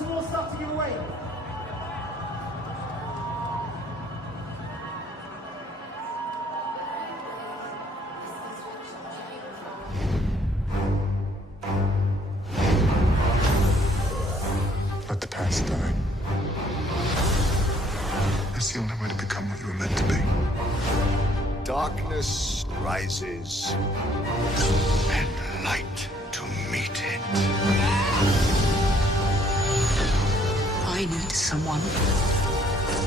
some more stuff to give away. Let the past die. That's the only way to become what you were meant to be. Darkness rises, and light to meet it. I need someone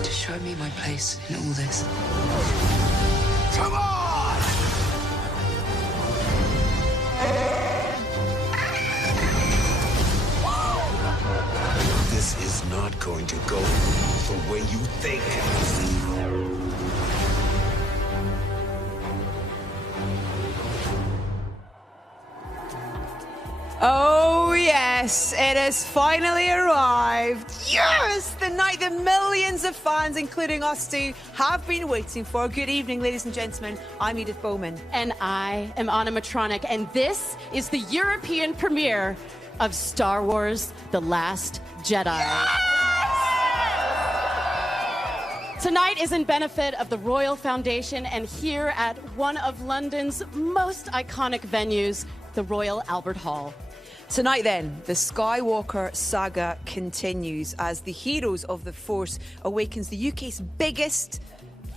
to show me my place in all this. Come on! This is not going to go the way you think. Oh, yes, it has finally arrived. Yes, the night that millions of fans, including us two, have been waiting for. Good evening, ladies and gentlemen. I'm Edith Bowman. And I am Anna Matronic, and this is the European premiere of Star Wars: The Last Jedi. Yes! Tonight is in benefit of the Royal Foundation, and here at one of London's most iconic venues, the Royal Albert Hall. Tonight, then, the Skywalker saga continues as the heroes of The Force Awakens, the UK's biggest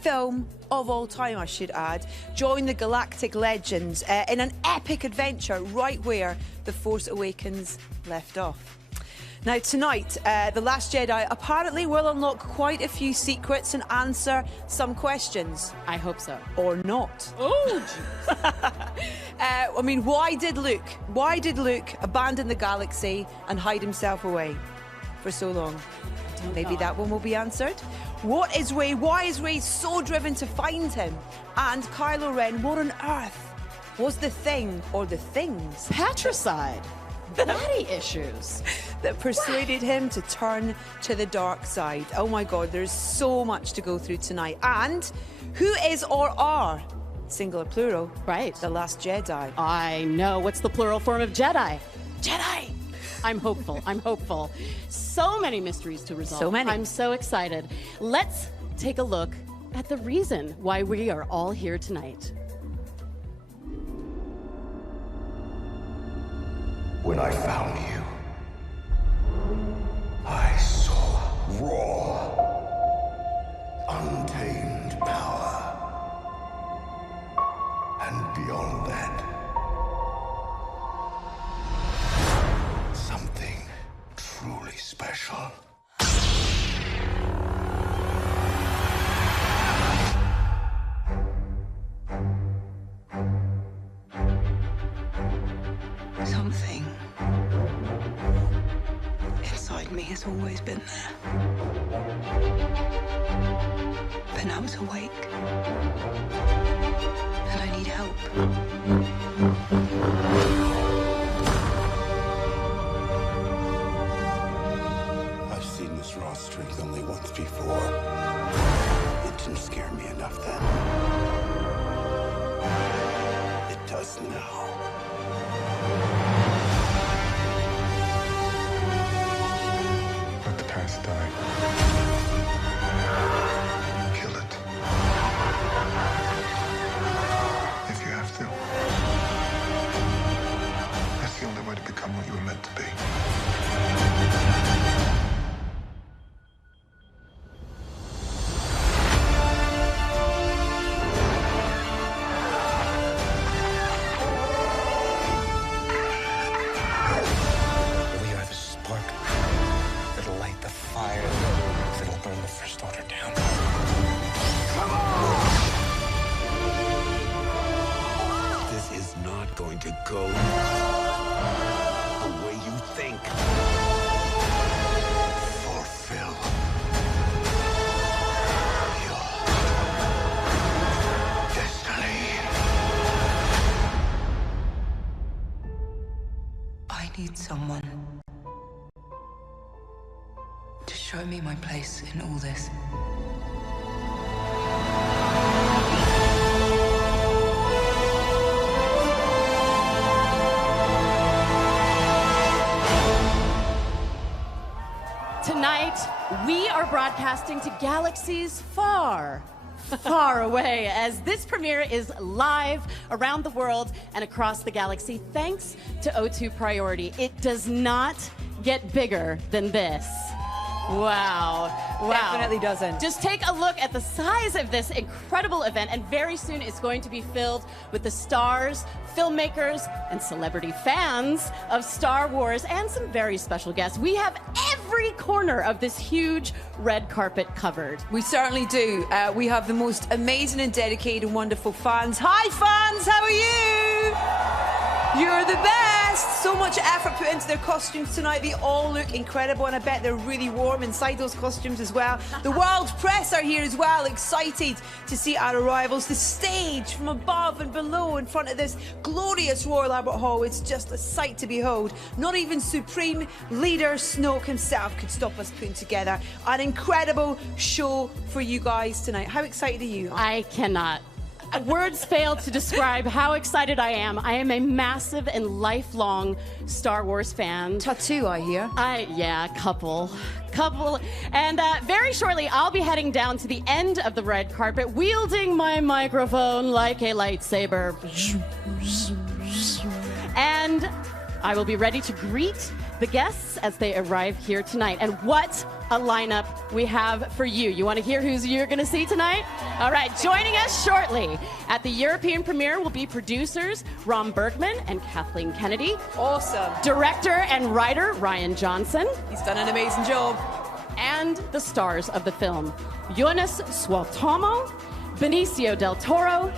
film of all time, I should add, join the galactic legends in an epic adventure right where The Force Awakens left off. Now, tonight, The Last Jedi apparently will unlock quite a few secrets and answer some questions. I hope so. Or not. Oh, I mean, why did Luke abandon the galaxy and hide himself away for so long? Maybe that one will be answered. What is Rey? Why is Rey so driven to find him? And Kylo Ren, what on earth was the thing or the things patricide. Daddy issues that persuaded him to turn to the dark side? Oh my God, there's so much to go through tonight. And who is or are, singular plural, right, the Last Jedi? I know. What's the plural form of Jedi? Jedi. I'm hopeful. I'm hopeful. So many mysteries to resolve. So many. I'm so excited. Let's take a look at the reason why we are all here tonight. When I found you, I saw raw, untamed power. And beyond that, something truly special. Something inside me has always been there. But now it's awake. And I need help. I've seen this raw strength only once before. It didn't scare me enough then. It does now. Let the past die. Kill it. If you have to. That's the only way to become what you were meant to be. We are the spark that'll light the fire that'll burn the First Order down. Come on! This is not going to go the way you think. Fulfill your destiny. I need someone to show me my place in all this. We are broadcasting to galaxies far, far away as this premiere is live around the world and across the galaxy thanks to O2 Priority. It does not get bigger than this. Wow. Wow. Definitely doesn't. Just take a look at the size of this incredible event, and very soon it's going to be filled with the stars, filmmakers, and celebrity fans of Star Wars, and some very special guests. We have every corner of this huge red carpet covered. We certainly do. We have the most amazing and dedicated and wonderful fans. Hi, fans. How are you? You're the best. So much effort put into their costumes tonight. They all look incredible, and I bet they're really warm inside those costumes as well. The world press are here as well, excited to see our arrivals. The stage from above and below in front of this glorious Royal Albert Hall. It's just a sight to behold. Not even Supreme Leader Snoke himself could stop us putting together an incredible show for you guys tonight. How excited are you? I cannot. Words fail to describe how excited I am. I am a massive and lifelong Star Wars fan. Tattoo, I hear. Yeah, couple. And very shortly, I'll be heading down to the end of the red carpet, wielding my microphone like a lightsaber. And I will be ready to greet the guests as they arrive here tonight. And what a lineup we have for you. You want to hear who you're going to see tonight? All right, joining us shortly at the European premiere will be producers Ron Bergman and Kathleen Kennedy. Awesome. Director and writer Ryan Johnson. He's done an amazing job. And the stars of the film, Jonas Suotamo, Benicio del Toro,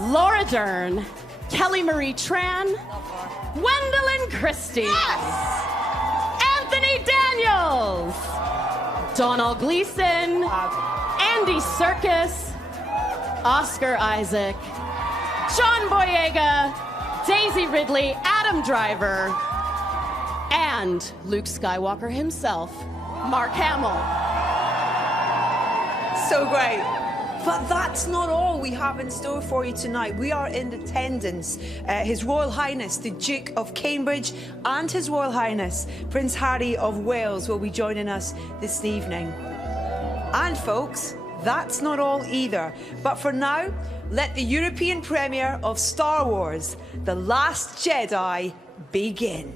Laura Dern, Kelly Marie Tran, Gwendolyn Christie, Yes! Anthony Daniels, Donald Gleason, Andy Serkis, Oscar Isaac, John Boyega, Daisy Ridley, Adam Driver, and Luke Skywalker himself, Mark Hamill. So great. But that's not all we have in store for you tonight. We are in attendance. His Royal Highness, the Duke of Cambridge, and His Royal Highness, Prince Harry of Wales, will be joining us this evening. And folks, that's not all either. But for now, let the European premiere of Star Wars, The Last Jedi, begin.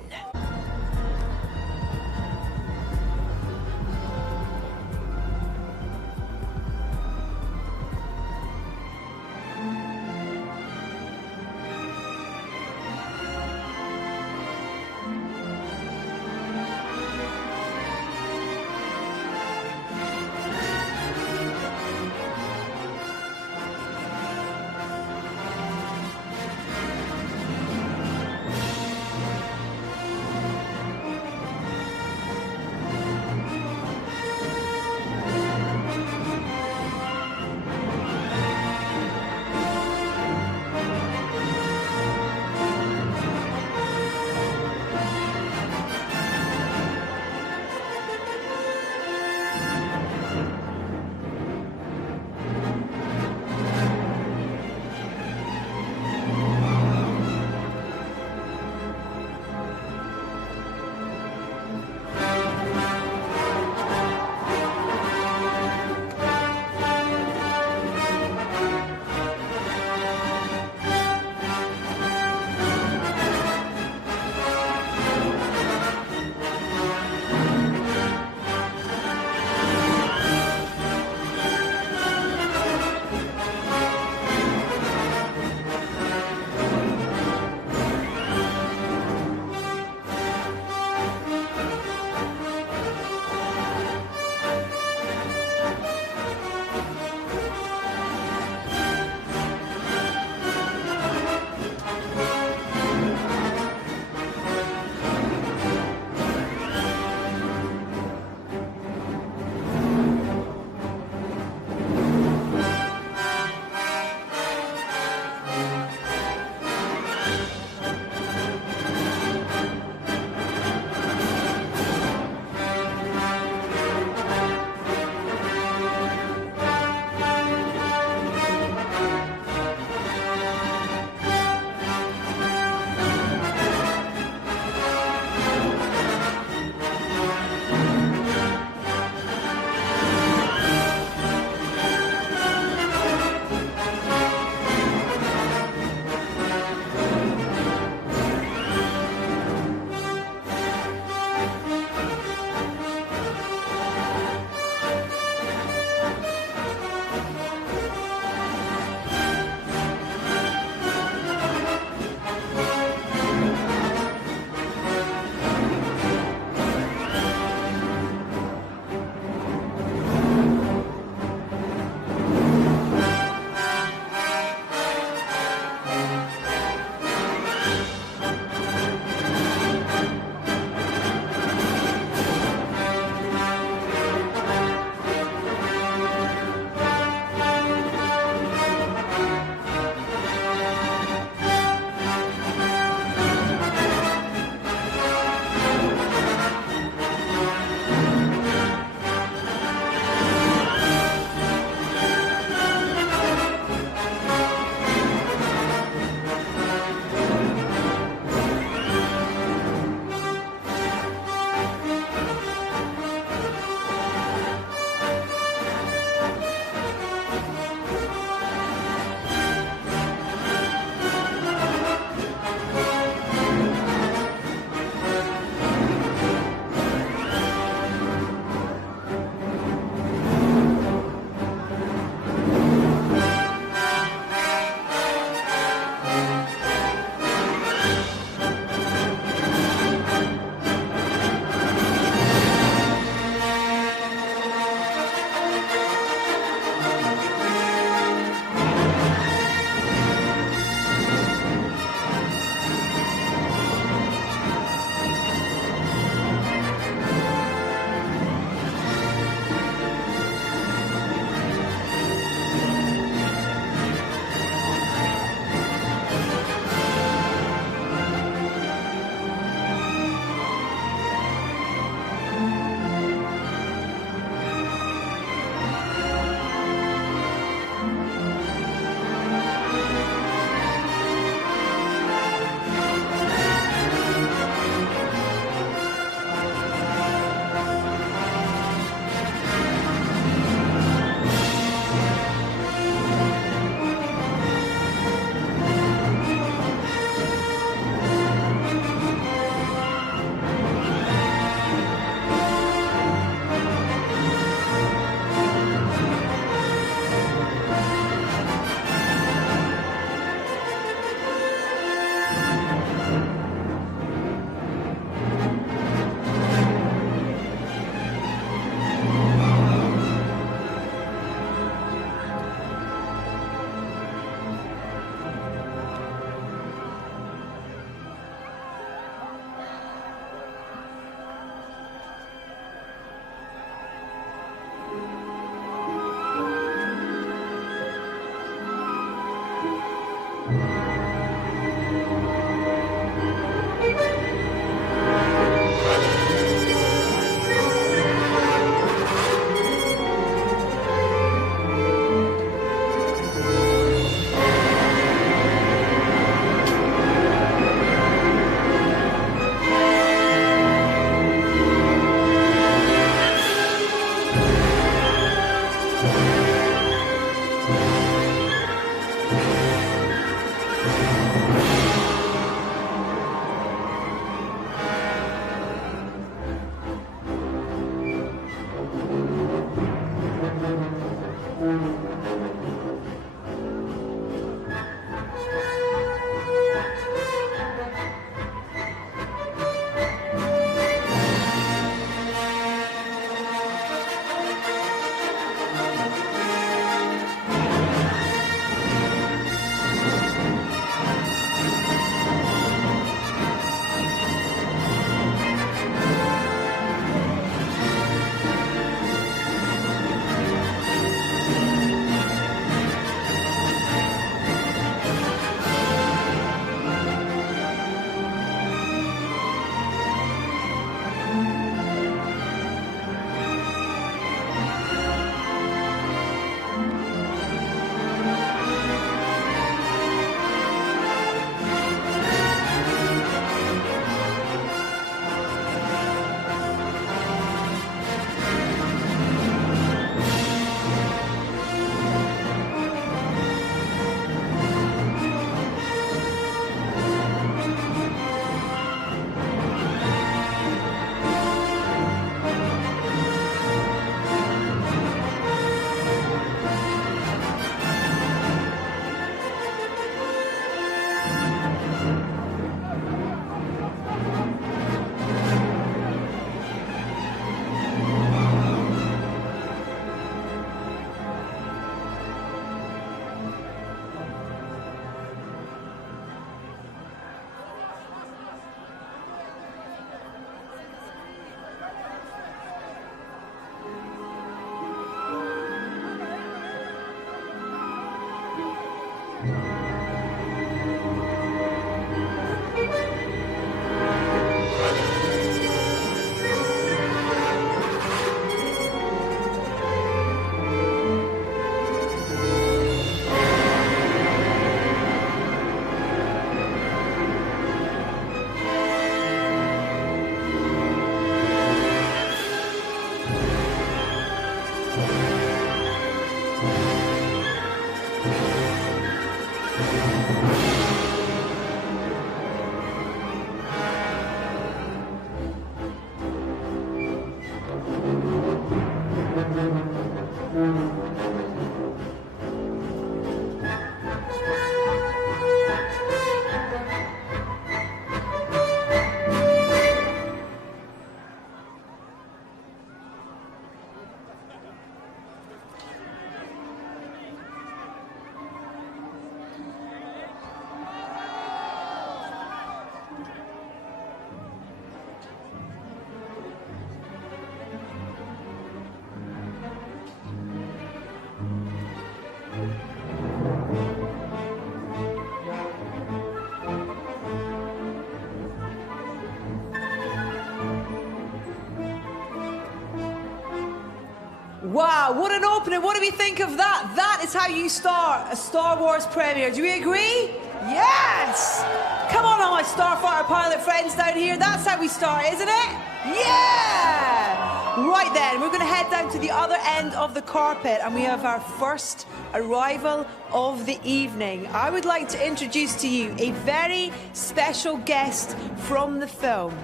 Wow, what an opening. What do we think of that? That is how you start a Star Wars premiere. Do we agree? Yes! Come on, all my Starfighter pilot friends down here. That's how we start, isn't it? Yeah! Right then, we're going to head down to the other end of the carpet and we have our first arrival of the evening. I would like to introduce to you a very special guest from the film.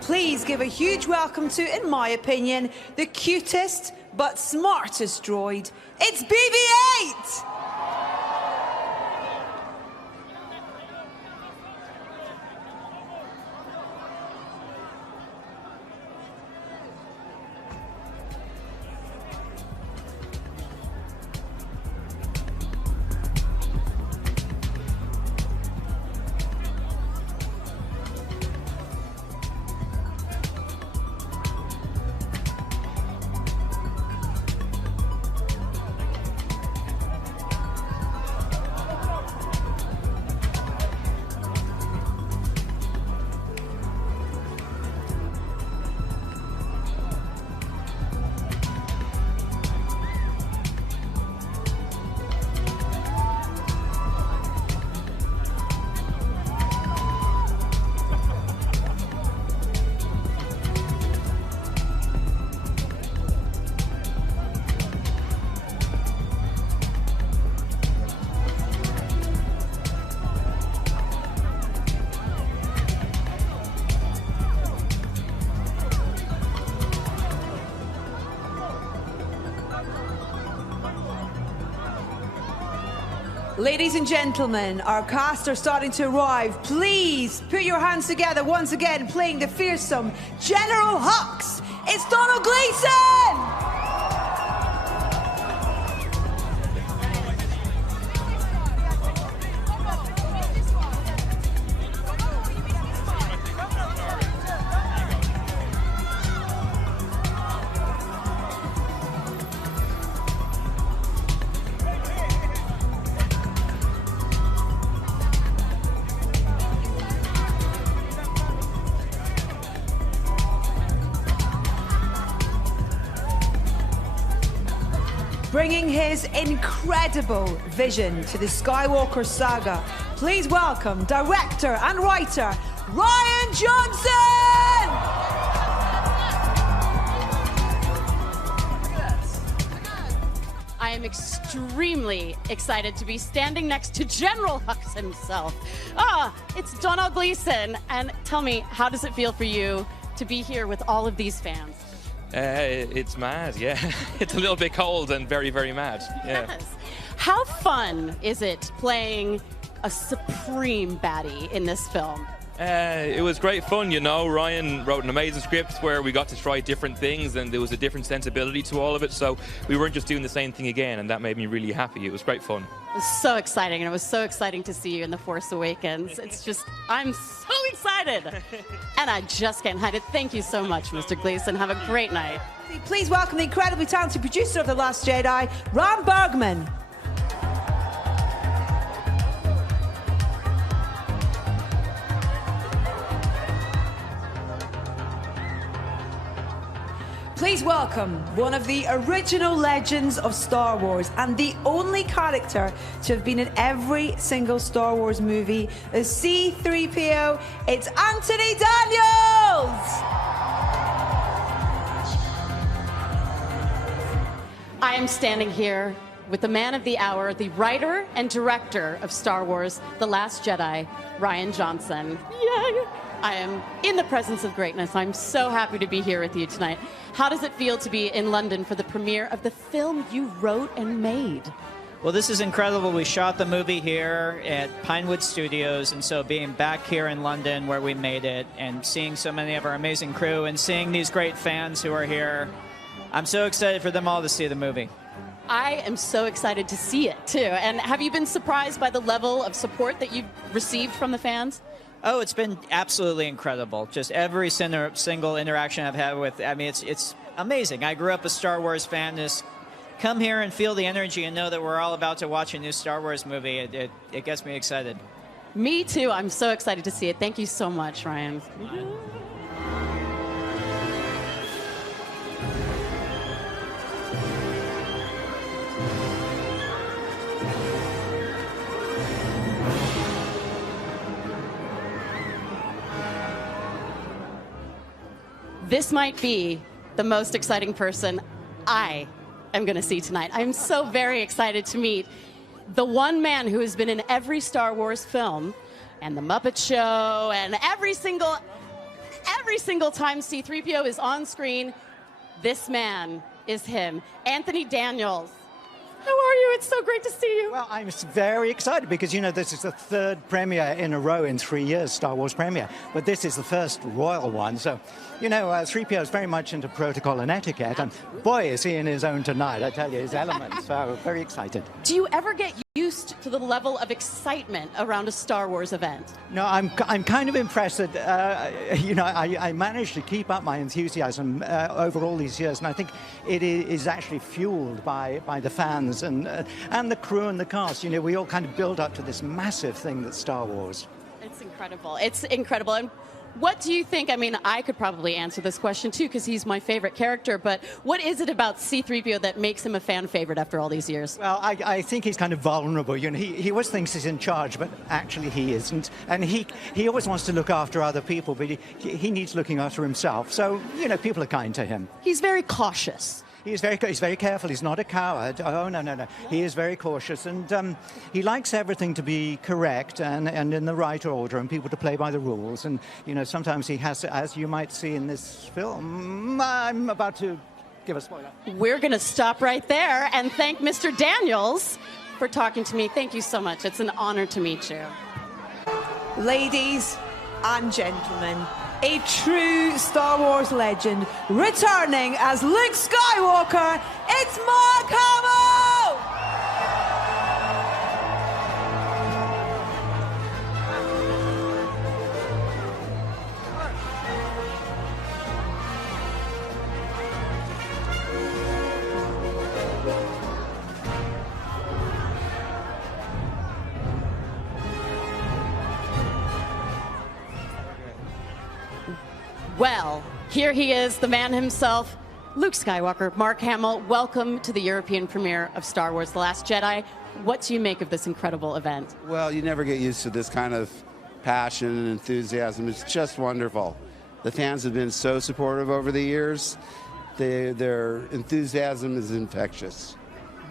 Please give a huge welcome to, in my opinion, the cutest but smartest droid. It's BB-8! Ladies and gentlemen, our cast are starting to arrive. Please put your hands together once again, playing the fearsome General Hux. It's Donald Gleeson! Bringing his incredible vision to the Skywalker saga, please welcome director and writer, Rian Johnson! I am extremely excited to be standing next to General Hux himself. It's Donald Gleeson. And tell me, how does it feel for you to be here with all of these fans? It's mad, yeah. It's a little bit cold and very, very mad. Yeah. Yes. How fun is it playing a supreme baddie in this film? It was great fun, you know. Ryan wrote an amazing script where we got to try different things and there was a different sensibility to all of it, so we weren't just doing the same thing again, and that made me really happy. It was great fun. It was so exciting, and it was so exciting to see you in The Force Awakens. It's just, I'm so excited. And I just can't hide it. Thank you so much, Mr. Gleason. Have a great night. Please welcome the incredibly talented producer of The Last Jedi, Ron Bergman. Please welcome one of the original legends of Star Wars and the only character to have been in every single Star Wars movie, the C-3PO. It's Anthony Daniels! I am standing here with the man of the hour, the writer and director of Star Wars, The Last Jedi, Rian Johnson. Yay! I am in the presence of greatness. I'm so happy to be here with you tonight. How does it feel to be in London for the premiere of the film you wrote and made? Well, this is incredible. We shot the movie here at Pinewood Studios, and so being back here in London where we made it and seeing so many of our amazing crew and seeing these great fans who are here, I'm so excited for them all to see the movie. I am so excited to see it, too. And have you been surprised by the level of support that you've received from the fans? Oh, it's been absolutely incredible. Just every single interaction I've had with, I mean, it's amazing. I grew up a Star Wars fan. Just come here and feel the energy and know that we're all about to watch a new Star Wars movie. It gets me excited. Me too. I'm so excited to see it. Thank you so much, Ryan. This might be the most exciting person I am going to see tonight. I'm so very excited to meet the one man who has been in every Star Wars film and The Muppet Show, and every single time C-3PO is on screen, this man is him, Anthony Daniels. How are you? It's so great to see you. Well, I'm very excited because, you know, this is the third premiere in a row in 3 years, Star Wars premiere. But this is the first royal one. So, you know, 3PO is very much into protocol and etiquette. And boy, is he in his own tonight, I tell you, his element. So, very excited. Do you ever get used to the level of excitement around a Star Wars event? No, I'm kind of impressed that, you know, I managed to keep up my enthusiasm over all these years. And I think it is actually fueled by the fans and the crew and the cast. You know, we all kind of build up to this massive thing that's Star Wars. It's incredible. It's incredible. And what do you think? I mean, I could probably answer this question too because he's my favorite character, but what is it about C-3PO that makes him a fan favorite after all these years? Well, I think he's kind of vulnerable. You know, he always thinks he's in charge, but actually he isn't. And he always wants to look after other people, but he needs looking after himself. So, you know, people are kind to him. He's very cautious. He's very careful. He's not a coward. Oh, no. He is very cautious. And he likes everything to be correct and in the right order and people to play by the rules. And, you know, sometimes he has to, as you might see in this film, I'm about to give a spoiler. We're going to stop right there and thank Mr. Daniels for talking to me. Thank you so much. It's an honor to meet you. Ladies and gentlemen, a true Star Wars legend, returning as Luke Skywalker, it's Mark Hamill! Well, here he is, the man himself, Luke Skywalker. Mark Hamill, welcome to the European premiere of Star Wars: The Last Jedi. What do you make of this incredible event? Well, you never get used to this kind of passion and enthusiasm. It's just wonderful. The fans have been so supportive over the years. Their enthusiasm is infectious.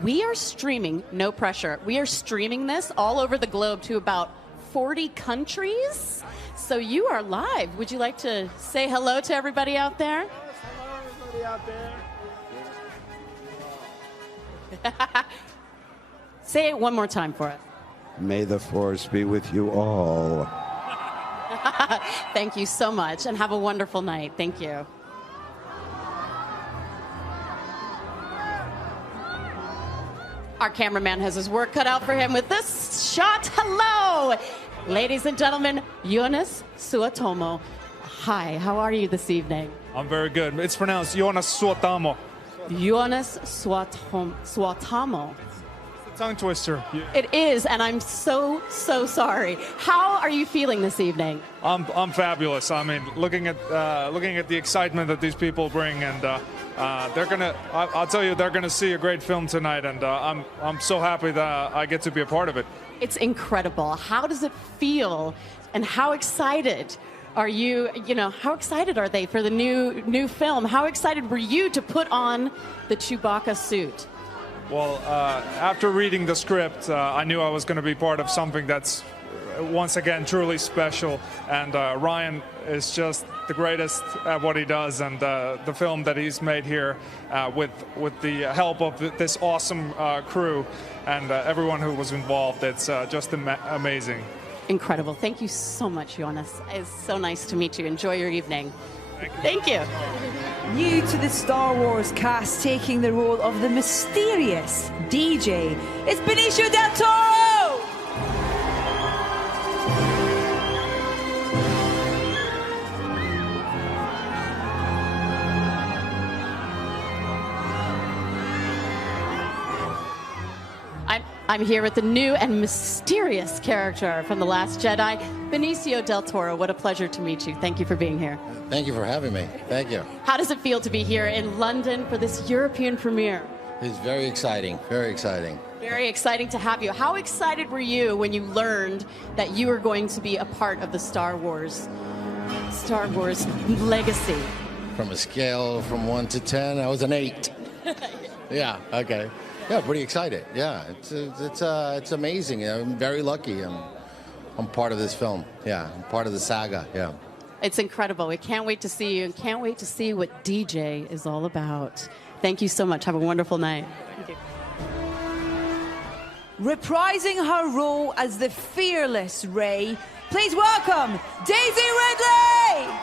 We are streaming, no pressure, we are streaming this all over the globe to about 40 countries. So you are live. Would you like to say hello to everybody out there? Yes, hello, everybody out there. Say it one more time for us. May the Force be with you all. Thank you so much, and have a wonderful night. Thank you. Our cameraman has his work cut out for him with this shot. Hello, ladies and gentlemen, Jonas Suotomo. Hi, how are you this evening? I'm very good. It's pronounced Jonas Suotamo. Jonas Suotamo. Tongue twister. It is, and I'm so sorry. How are you feeling this evening? I'm fabulous. I mean, looking at the excitement that these people bring, and they're gonna. I'll tell you, they're gonna see a great film tonight, and I'm so happy that I get to be a part of it. It's incredible. How does it feel, and how excited are you? You know, how excited are they for the new film? How excited were you to put on the Chewbacca suit? Well, after reading the script, I knew I was going to be part of something that's, once again, truly special. And Ryan is just the greatest at what he does. And the film that he's made here with the help of this awesome crew and everyone who was involved, it's just amazing. Incredible. Thank you so much, Jonas. It's so nice to meet you. Enjoy your evening. Thank you. New to the Star Wars cast, taking the role of the mysterious DJ, it's Benicio del Toro! I'm here with the new and mysterious character from The Last Jedi, Benicio del Toro. What a pleasure to meet you. Thank you for being here. Thank you for having me. Thank you. How does it feel to be here in London for this European premiere? It's very exciting. Very exciting. Very exciting to have you. How excited were you when you learned that you were going to be a part of the Star Wars legacy? From a scale from 1 to 10, I was an 8. Yeah. Okay. Yeah, pretty excited. Yeah, it's amazing. I'm very lucky. I'm part of this film. Yeah, I'm part of the saga. Yeah. It's incredible. We can't wait to see you and can't wait to see what DJ is all about. Thank you so much. Have a wonderful night. Thank you. Reprising her role as the fearless Rey, please welcome Daisy Ridley!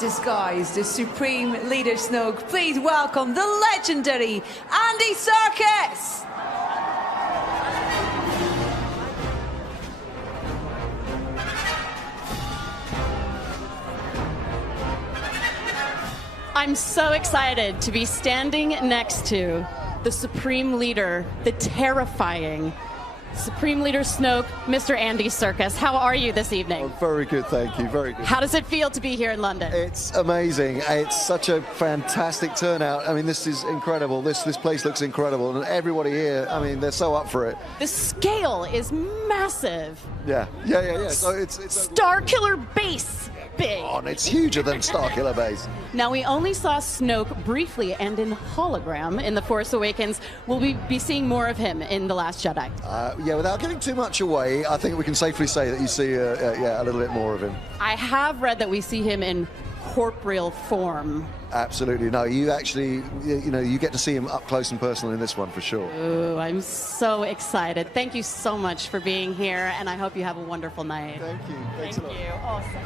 Disguised as Supreme Leader Snoke, please welcome the legendary Andy Serkis! I'm so excited to be standing next to the Supreme Leader, the terrifying Supreme Leader Snoke, Mr. Andy Serkis. How are you this evening? Oh, very good, thank you. Very good. How does it feel to be here in London? It's amazing. It's such a fantastic turnout. I mean, this is incredible. This place looks incredible, and everybody here, I mean, they're so up for it. The scale is massive. Yeah. So it's Star Killer base. Big. Oh, and it's huger than Starkiller Base. Now, we only saw Snoke briefly and in hologram in The Force Awakens. Will we be seeing more of him in The Last Jedi? Yeah, without giving too much away, I think we can safely say that you see a little bit more of him. I have read that we see him in corporeal form. Absolutely. No, you actually, you get to see him up close and personal in this one for sure. Ooh, I'm so excited. Thank you so much for being here, and I hope you have a wonderful night. Thank you. Thanks a lot. Thank you. Awesome.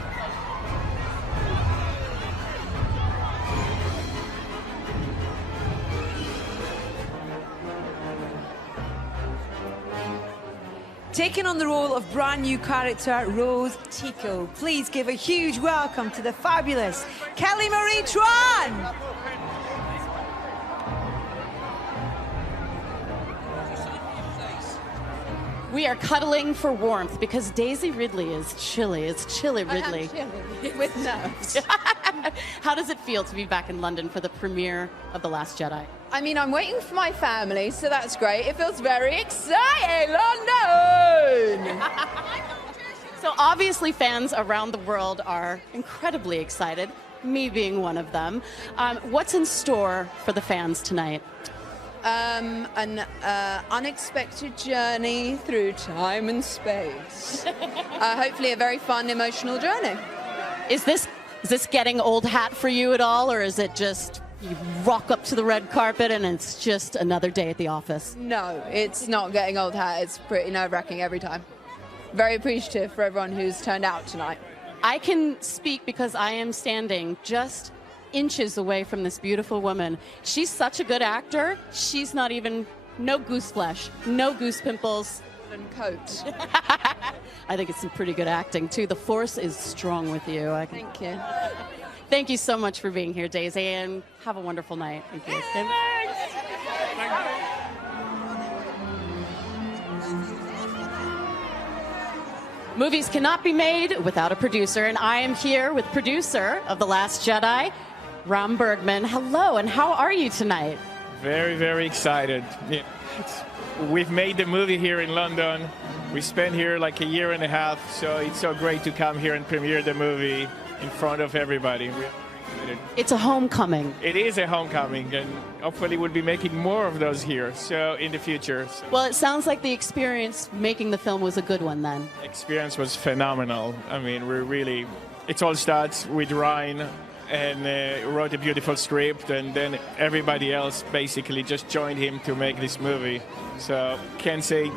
Taking on the role of brand new character Rose Tico, please give a huge welcome to the fabulous Kelly Marie Tran. We are cuddling for warmth because Daisy Ridley is chilly. It's chilly Ridley. With nerves. How does it feel to be back in London for the premiere of The Last Jedi? I mean, I'm waiting for my family, so that's great. It feels very exciting, London! So obviously fans around the world are incredibly excited. me being one of them. What's in store for the fans tonight? An unexpected journey through time and space. Hopefully a very fun, emotional journey. Is this getting old hat for you at all, or is it just you rock up to the red carpet and it's just another day at the office? No, it's not getting old hat. It's pretty nerve-wracking every time. Very appreciative for everyone who's turned out tonight. I can speak because I am standing just inches away from this beautiful woman. She's such a good actor. She's not even, no goose flesh, no goose pimples. And coat. I think it's some pretty good acting too. The force is strong with you. Thank you. Thank you so much for being here, Daisy, and have a wonderful night. Thank you. Movies cannot be made without a producer, and I am here with producer of The Last Jedi, Ram Bergman. Hello, and how are you tonight? Very, very excited. We've made the movie here in London. We spent here like a year and a half, so it's so great to come here and premiere the movie in front of everybody. We're excited. It's a homecoming. It is a homecoming, and hopefully we'll be making more of those here, so in the future. Well, it sounds like the experience making the film was a good one then. The experience was phenomenal. I mean, it all starts with Ryan, and wrote a beautiful script, and then everybody else basically just joined him to make this movie. So can't say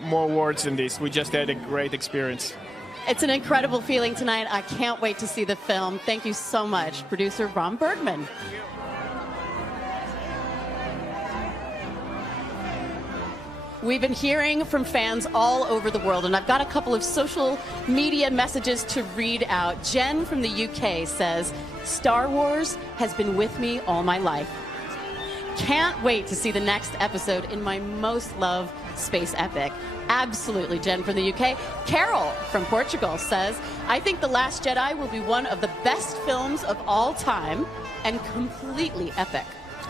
more words than this. We just had a great experience. It's an incredible feeling tonight. I can't wait to see the film. Thank you so much, producer Ram Bergman. We've been hearing from fans all over the world, and I've got a couple of social media messages to read out. Jen from the UK says, Star Wars has been with me all my life. Can't wait to see the next episode in my most loved space epic. Absolutely, Jen from the UK. Carol from Portugal says, I think The Last Jedi will be one of the best films of all time and completely epic.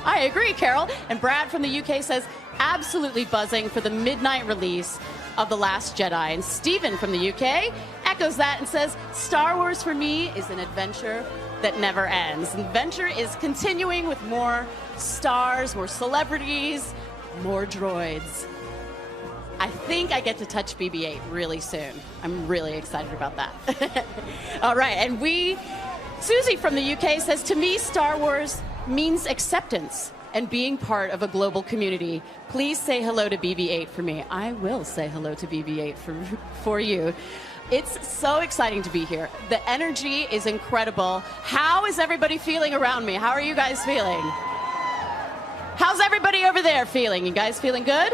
I agree, Carol. And Brad from the UK says, absolutely buzzing for the midnight release of The Last Jedi. And Stephen from the UK echoes that and says, Star Wars for me is an adventure that never ends. And adventure is continuing with more stars, more celebrities, more droids. I think I get to touch BB-8 really soon. I'm really excited about that. All right, and Susie from the UK says, to me, Star Wars means acceptance and being part of a global community. Please say hello to BB-8 for me. I will say hello to BB-8 for you. It's so exciting to be here. The energy is incredible. How is everybody feeling around me? How are you guys feeling? How's everybody over there feeling? You guys feeling good?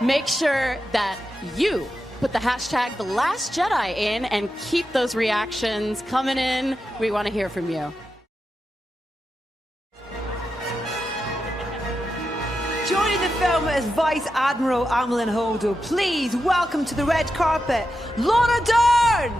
Make sure that you put the hashtag The Last Jedi in and keep those reactions coming in. We want to hear from you. Joining the film as Vice Admiral Amilyn Holdo, please welcome to the red carpet, Laura Dern!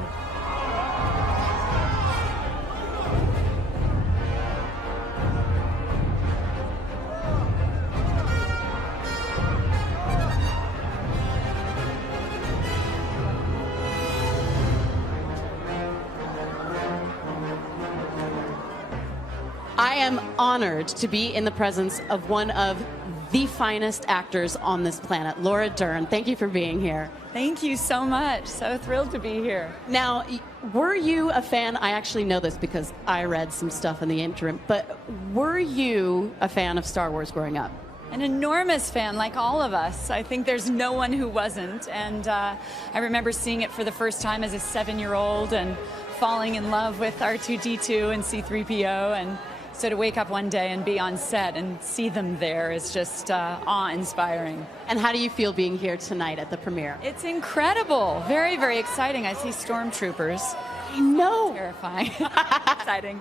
I am honored to be in the presence of one of the finest actors on this planet, Laura Dern. Thank you for being here. Thank you so much. So thrilled to be here. Now, were you a fan? I actually know this because I read some stuff in the interim, but were you a fan of Star Wars growing up? An enormous fan, like all of us. I think there's no one who wasn't. And I remember seeing it for the first time as a 7-year-old and falling in love with R2-D2 and C-3PO. And so to wake up one day and be on set and see them there is just awe-inspiring. And how do you feel being here tonight at the premiere? It's incredible. Very, very exciting. I see stormtroopers. I know. Terrifying. Exciting.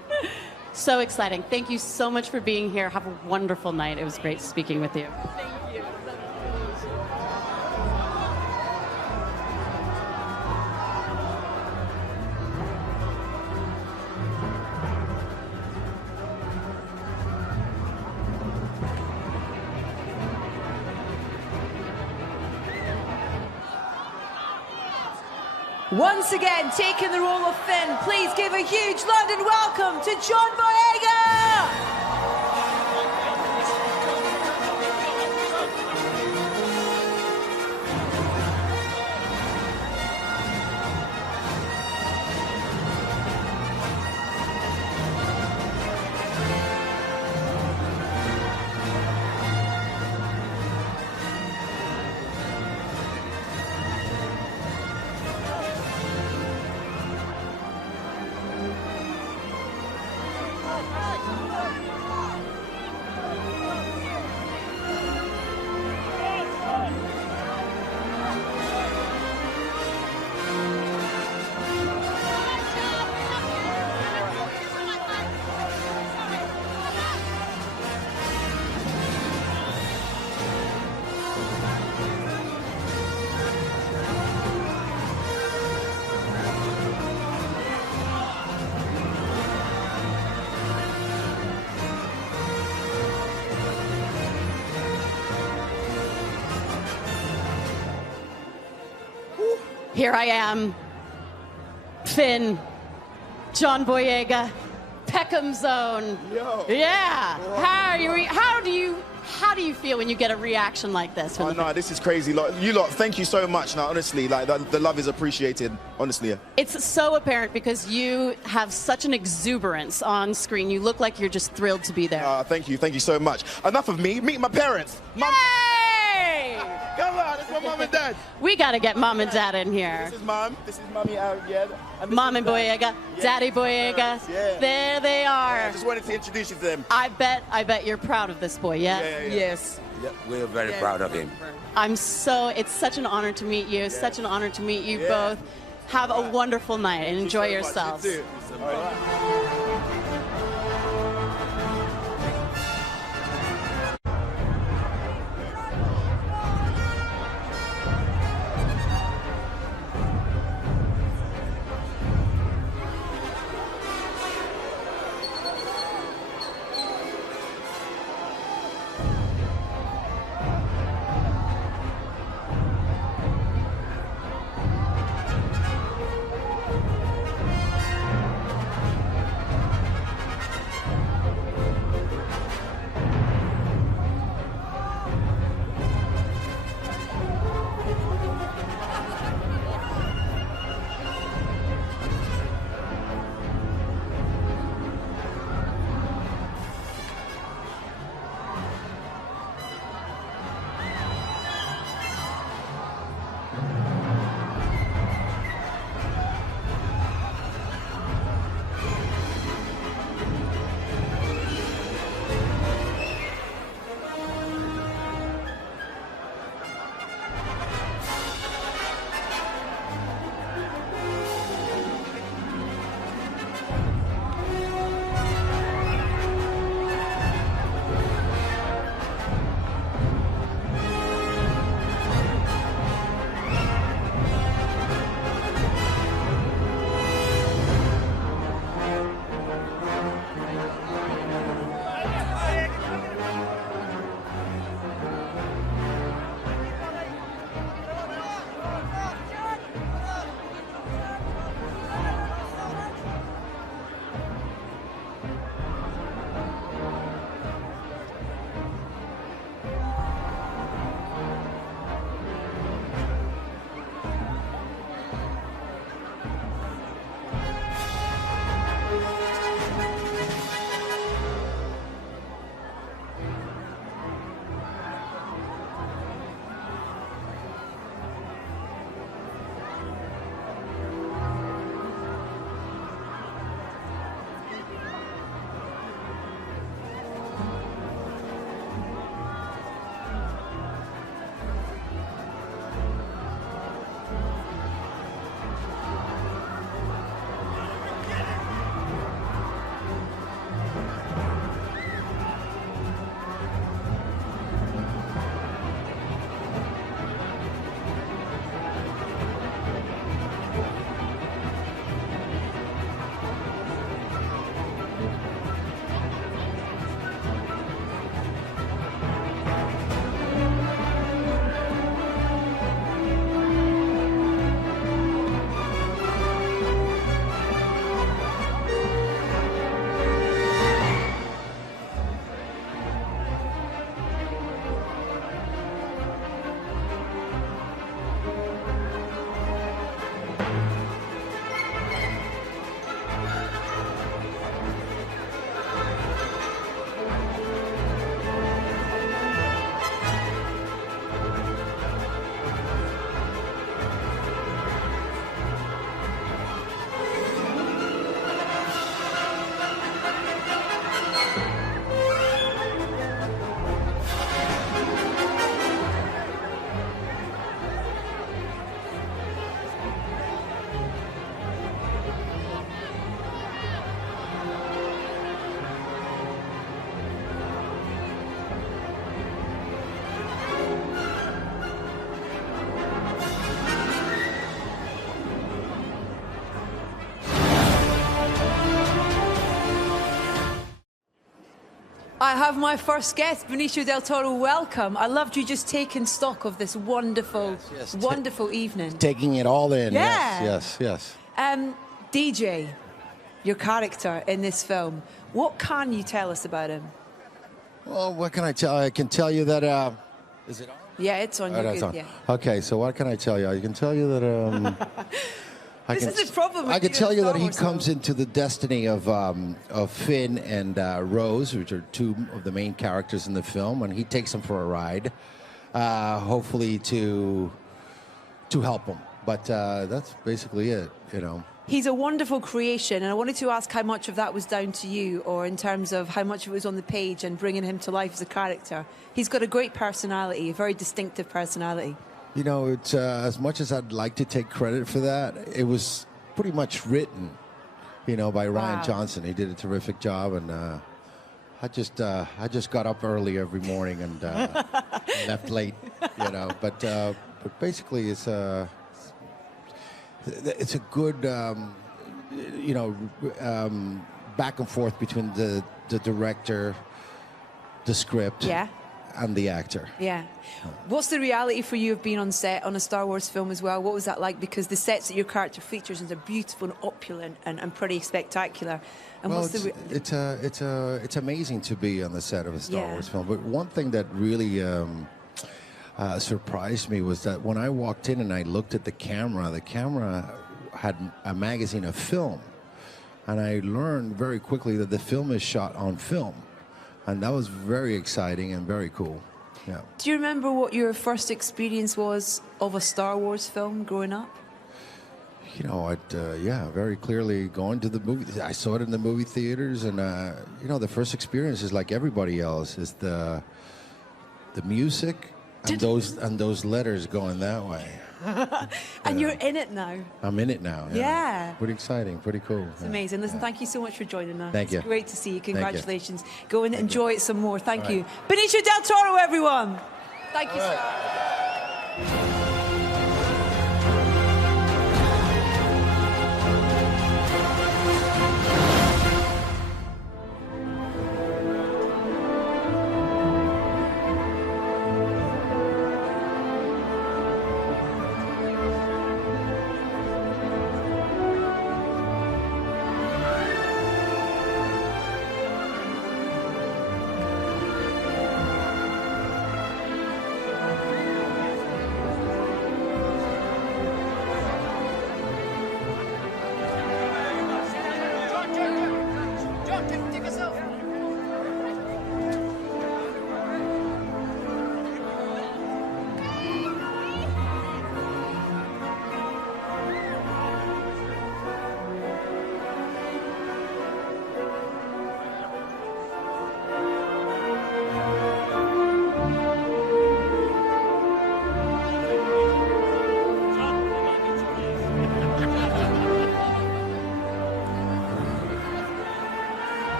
So exciting. Thank you so much for being here. Have a wonderful night. It was great speaking with you. Thank you. Once again, taking the role of Finn, please give a huge London welcome to John Boyega! Here I am, Finn, John Boyega, Peckham Zone. Yo. Yeah. Whoa. How do you feel when you get a reaction like this? Oh no, this is crazy. Like, you lot, thank you so much. Now, honestly, like the love is appreciated. Honestly. It's so apparent because you have such an exuberance on screen. You look like you're just thrilled to be there. Thank you so much. Enough of me. Meet my parents. Mom. Hey! Come on, it's my mom and dad. We got to get mom and dad in here. This is mom. This is mommy out. Yeah. Mom and Boyega, yeah, Daddy Boyega. Yeah. There they are. Yeah, I just wanted to introduce you to them. I bet you're proud of this boy. Yeah. Yes. Yeah, we're very proud of him. It's such an honor to meet you. Such an honor to meet you both. Have a wonderful night and enjoy yourselves. You too. All right. I have my first guest, Benicio del Toro. Welcome. I loved you just taking stock of this wonderful, wonderful evening. Taking it all in. Yeah. Yes. DJ, your character in this film. What can you tell us about him? Well, what can I tell? I can tell you that. Is it on? Yeah, it's on. Oh, that's on. Yeah. Okay, so what can I tell you? I can tell you that. This is the problem. I can tell you that he comes into the destiny of Finn and Rose, which are two of the main characters in the film, and he takes them for a ride, hopefully to help them. But that's basically it, you know. He's a wonderful creation, and I wanted to ask how much of that was down to you, or in terms of how much of it was on the page and bringing him to life as a character. He's got a great personality, a very distinctive personality. You know, it's as much as I'd like to take credit for that, it was pretty much written, you know, by Ryan Johnson. He did a terrific job, and I just got up early every morning and left late, you know. But basically, it's a good, you know, back and forth between the director, the script, and the actor. Yeah. What's the reality for you of being on set on a Star Wars film as well? What was that like? Because the sets that your character features are beautiful and opulent and pretty spectacular. And well, what's it's amazing to be on the set of a Star Wars film. But one thing that really surprised me was that when I walked in and I looked at the camera had a magazine of film, and I learned very quickly that the film is shot on film, and that was very exciting and very cool. Yeah. Do you remember what your first experience was of a Star Wars film growing up? You know, very clearly going to the movie. I saw it in the movie theaters, and you know, the first experience is like everybody else, is the music and those letters going that way. And you're in it now. I'm in it now. Yeah. Pretty exciting, pretty cool. It's amazing. Listen, thank you so much for joining us. Thank you. It's great to see you. Thank you. Congratulations. Go and enjoy it some more. Thank you. right. Benicio del Toro, everyone. Thank you, sir.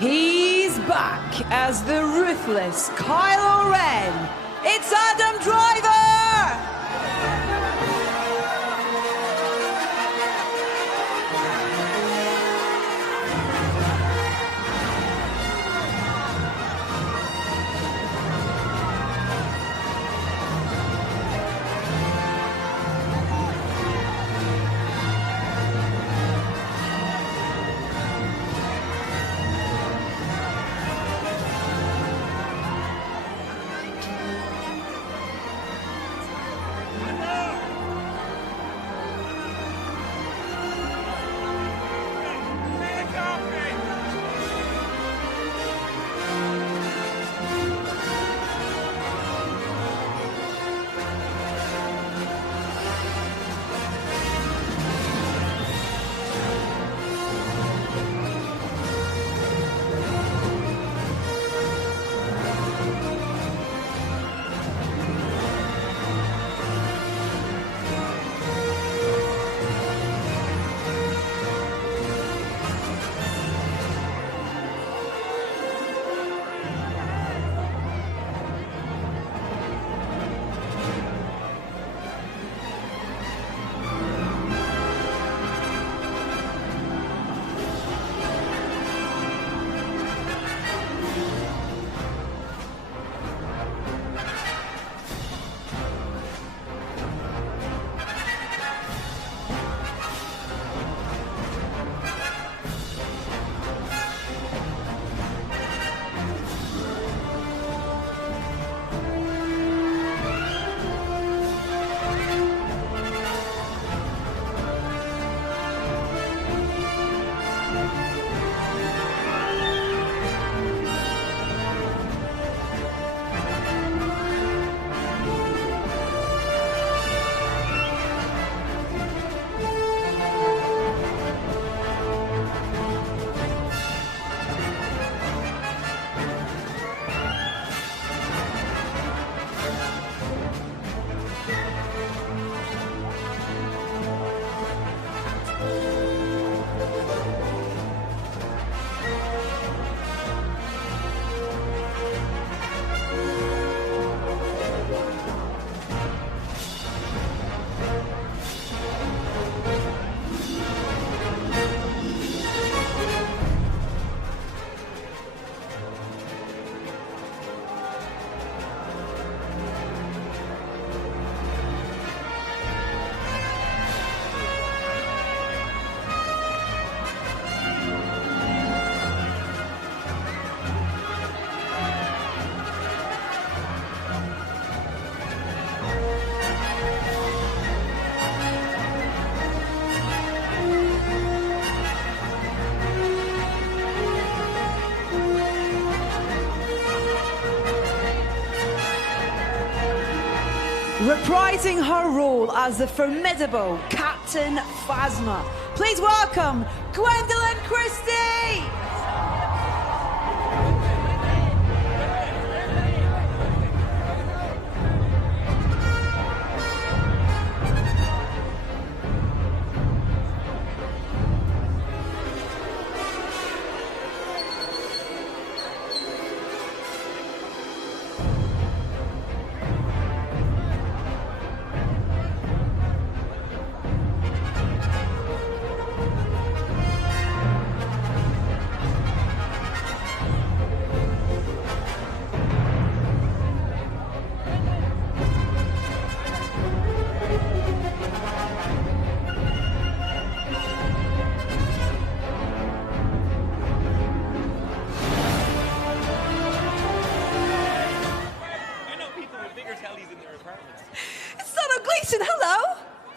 He's back as the ruthless Kylo Ren. It's Adam Driver! Reprising her role as the formidable Captain Phasma, please welcome Gwendolyn Christie!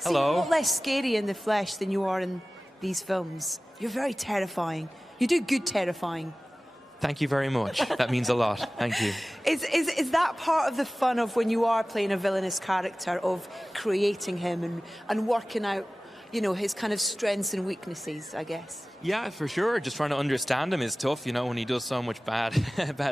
Hello. You're not less scary in the flesh than you are in these films. You're very terrifying. You do good terrifying. Thank you very much. That means a lot. Thank you. Is that part of the fun of when you are playing a villainous character, of creating him and working out, you know, his kind of strengths and weaknesses, I guess? Yeah, for sure. Just trying to understand him is tough, you know, when he does so much bad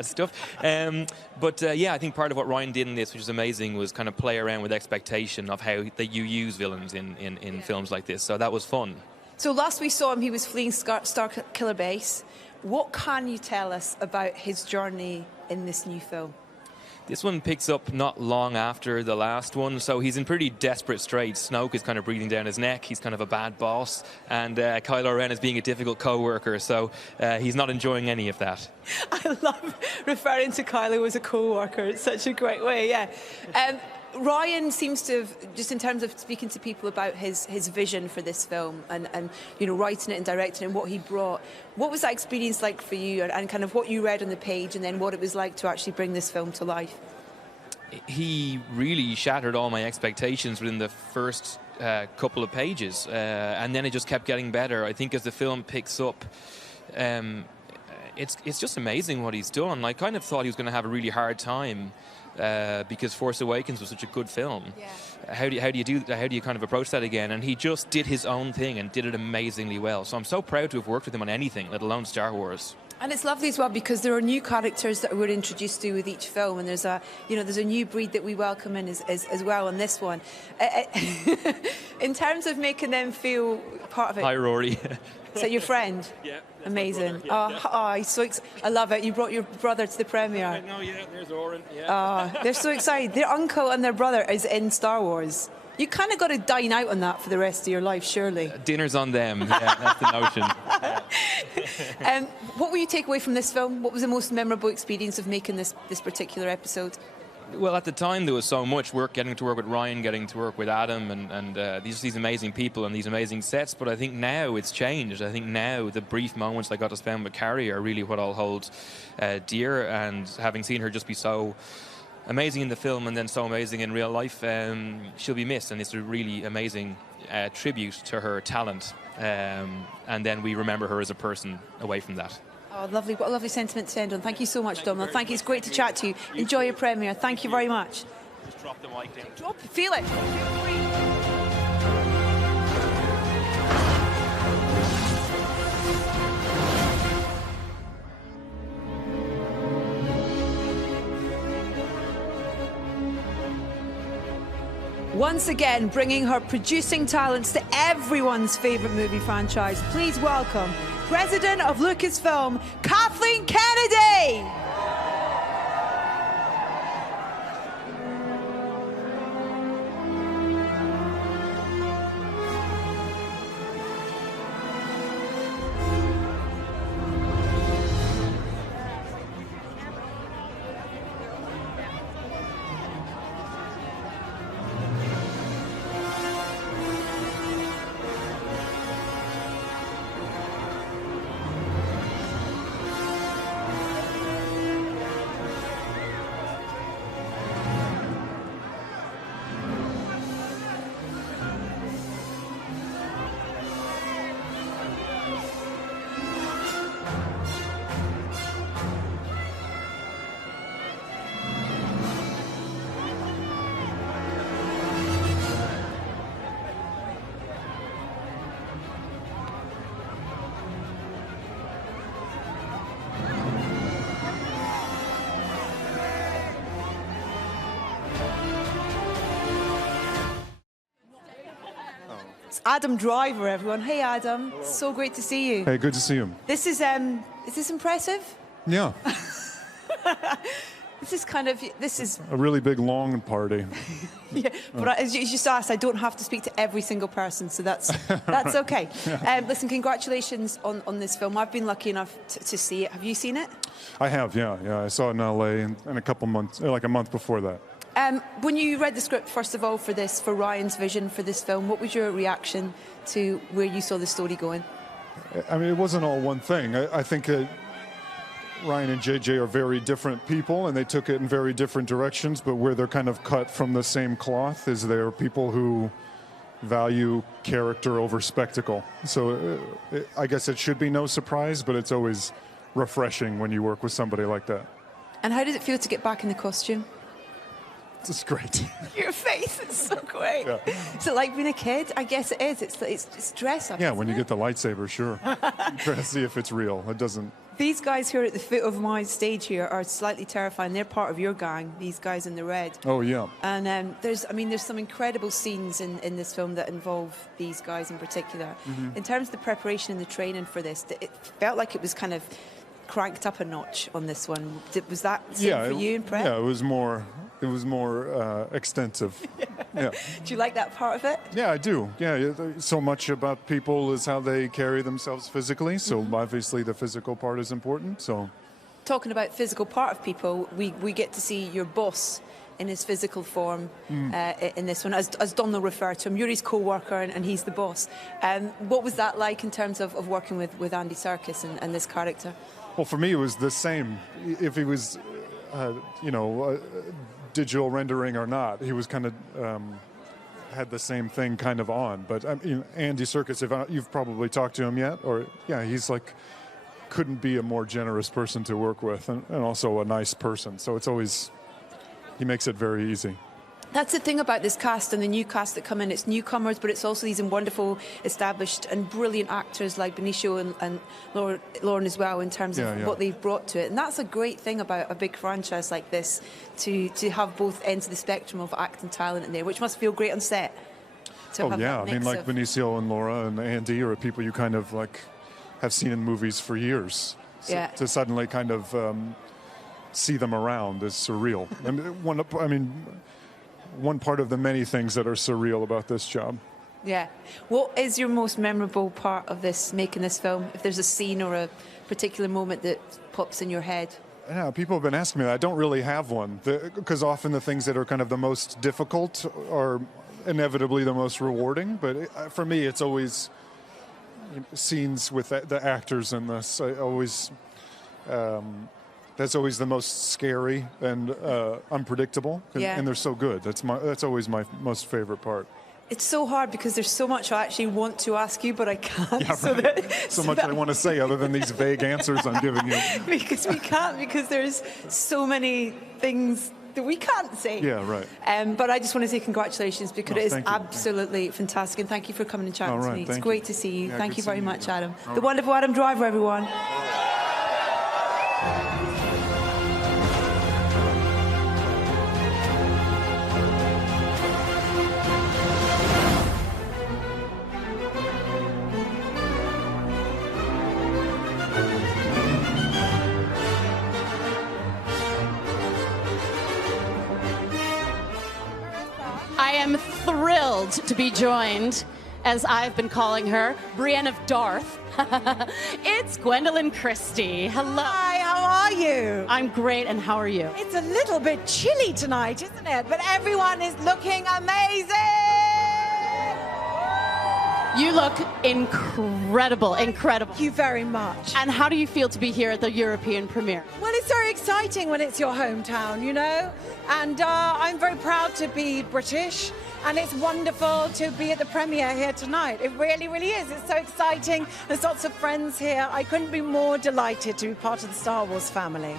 stuff. Yeah, I think part of what Ryan did in this, which is amazing, was kind of play around with expectation of how that you use villains in films like this. So that was fun. So last we saw him, he was fleeing Star Killer Base. What can you tell us about his journey in this new film? This one picks up not long after the last one, so he's in pretty desperate straits. Snoke is kind of breathing down his neck. He's kind of a bad boss, and Kylo Ren is being a difficult co-worker, so he's not enjoying any of that. I love referring to Kylo as a co-worker. It's such a great way, yeah. Ryan seems to have, just in terms of speaking to people about his vision for this film and you know, writing it and directing it and what he brought, what was that experience like for you, and kind of what you read on the page and then what it was like to actually bring this film to life? He really shattered all my expectations within the first couple of pages, and then it just kept getting better. I think as the film picks up, it's just amazing what he's done. I kind of thought he was going to have a really hard time because Force Awakens was such a good film. Yeah. How do you kind of approach that again? And he just did his own thing and did it amazingly well. So I'm so proud to have worked with him on anything, let alone Star Wars. And it's lovely as well because there are new characters that we're introduced to with each film, and there's a new breed that we welcome in as well on this one. In terms of making them feel part of it. Hi, Rory. Is that your friend? Yeah. Amazing. I love it. You brought your brother to the premiere. No, yeah, there's Oren. Yeah. They're so excited. Their uncle and their brother is in Star Wars. You kind of got to dine out on that for the rest of your life, surely. Dinner's on them. Yeah, that's the notion. What will you take away from this film? What was the most memorable experience of making this particular episode? Well, at the time there was so much work, getting to work with Ryan, getting to work with Adam, and these amazing people and these amazing sets. But I think now it's changed. I think now the brief moments I got to spend with Carrie are really what I'll hold dear. And having seen her just be so amazing in the film and then so amazing in real life, she'll be missed. And it's a really amazing tribute to her talent. And then we remember her as a person away from that. Oh, lovely. What a lovely sentiment to end on. Thank you so much, Domhnall. Thank you. It's great to chat to you. Enjoy your premiere. Thank you very much. Just drop the mic down. Feel it. Once again, bringing her producing talents to everyone's favourite movie franchise. Please welcome President of Lucasfilm, Kathleen Kennedy! Adam Driver, everyone. Hey, Adam. Hello. So great to see you. Hey, good to see you. This is this impressive? Yeah. This is a really big, long party. Yeah, but as you just asked, I don't have to speak to every single person, so that's okay. Listen, congratulations on this film. I've been lucky enough to see it. Have you seen it? I have, yeah. I saw it in LA in a couple months, like a month before that. When you read the script, first of all, for Ryan's vision for this film, what was your reaction to where you saw the story going? I mean, it wasn't all one thing. I think Ryan and JJ are very different people, and they took it in very different directions, but where they're kind of cut from the same cloth is they're people who value character over spectacle. So I guess it should be no surprise, but it's always refreshing when you work with somebody like that. And how did it feel to get back in the costume? It's great. Your face is so great. Yeah. Is it like being a kid? I guess it is. It's dress up. Yeah, when you get the lightsaber, sure. You try to see if it's real. It doesn't. These guys who are at the foot of my stage here are slightly terrifying. They're part of your gang, these guys in the red. Oh, yeah. And there's some incredible scenes in this film that involve these guys in particular. Mm-hmm. In terms of the preparation and the training for this, it felt like it was kind of cranked up a notch on this one. Was that same for you in prep? Yeah, it was more extensive. Yeah. Do you like that part of it? Yeah, I do. Yeah, so much about people is how they carry themselves physically. So obviously the physical part is important. So, talking about physical part of people, we get to see your boss in his physical form in this one, as Donald referred to him. You're his co-worker and he's the boss. What was that like in terms of working with Andy Serkis and this character? Well, for me, it was the same. If he was, digital rendering or not, he was kind of had the same thing kind of on. But Andy Serkis, you've probably talked to him yet, he's like, couldn't be a more generous person to work with, and also a nice person. So it's always, he makes it very easy. That's the thing about this cast and the new cast that come in. It's newcomers, but it's also these wonderful, established and brilliant actors like Benicio and Lauren as well, in terms of what they've brought to it. And that's a great thing about a big franchise like this, to have both ends of the spectrum of acting talent in there, which must feel great on set. Benicio and Laura and Andy are people you kind of like have seen in movies for years. So to suddenly kind of see them around is surreal. And one part of the many things that are surreal about this job. Yeah. What is your most memorable part of making this film? If there's a scene or a particular moment that pops in your head? Yeah, people have been asking me that. I don't really have one, because often the things that are kind of the most difficult are inevitably the most rewarding. But for me, it's always scenes with the actors in this. That's always the most scary and unpredictable, and they're so good. That's always my most favorite part. It's so hard because there's so much I actually want to ask you, but I can't. Yeah, right. so much I want to say other than these vague answers I'm giving you. Because we can't, because there's so many things that we can't say. Yeah, right. But I just want to say congratulations, because it is absolutely fantastic, and thank you for coming and chatting to me. It's great to see you. Yeah, thank you very much, Adam. All The wonderful Adam Driver, everyone. I am thrilled to be joined, as I've been calling her, Brienne of Darth. It's Gwendolyn Christie. Hello. Hi, how are you? I'm great, and how are you? It's a little bit chilly tonight, isn't it? But everyone is looking amazing! You look incredible, incredible. Thank you very much. And how do you feel to be here at the European premiere? Well, it's very exciting when it's your hometown, you know? And I'm very proud to be British. And it's wonderful to be at the premiere here tonight. It really, really is. It's so exciting. There's lots of friends here. I couldn't be more delighted to be part of the Star Wars family.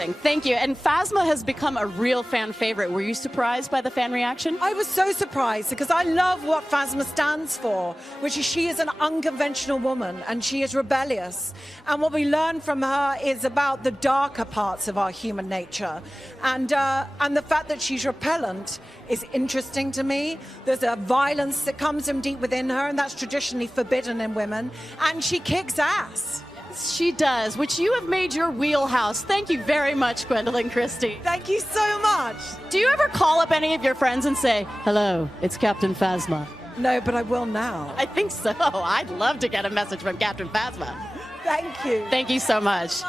Amazing. Thank you. And Phasma has become a real fan favorite. Were you surprised by the fan reaction? I was so surprised, because I love what Phasma stands for, which is she is an unconventional woman and she is rebellious. And what we learn from her is about the darker parts of our human nature. And the fact that she's repellent is interesting to me. There's a violence that comes from deep within her, and that's traditionally forbidden in women. And she kicks ass. She does, which you have made your wheelhouse. Thank you very much, Gwendolyn Christie. Thank you so much. Do you ever call up any of your friends and say, hello, it's Captain Phasma? No, but I will now. I think so. I'd love to get a message from Captain Phasma. Thank you. Thank you so much.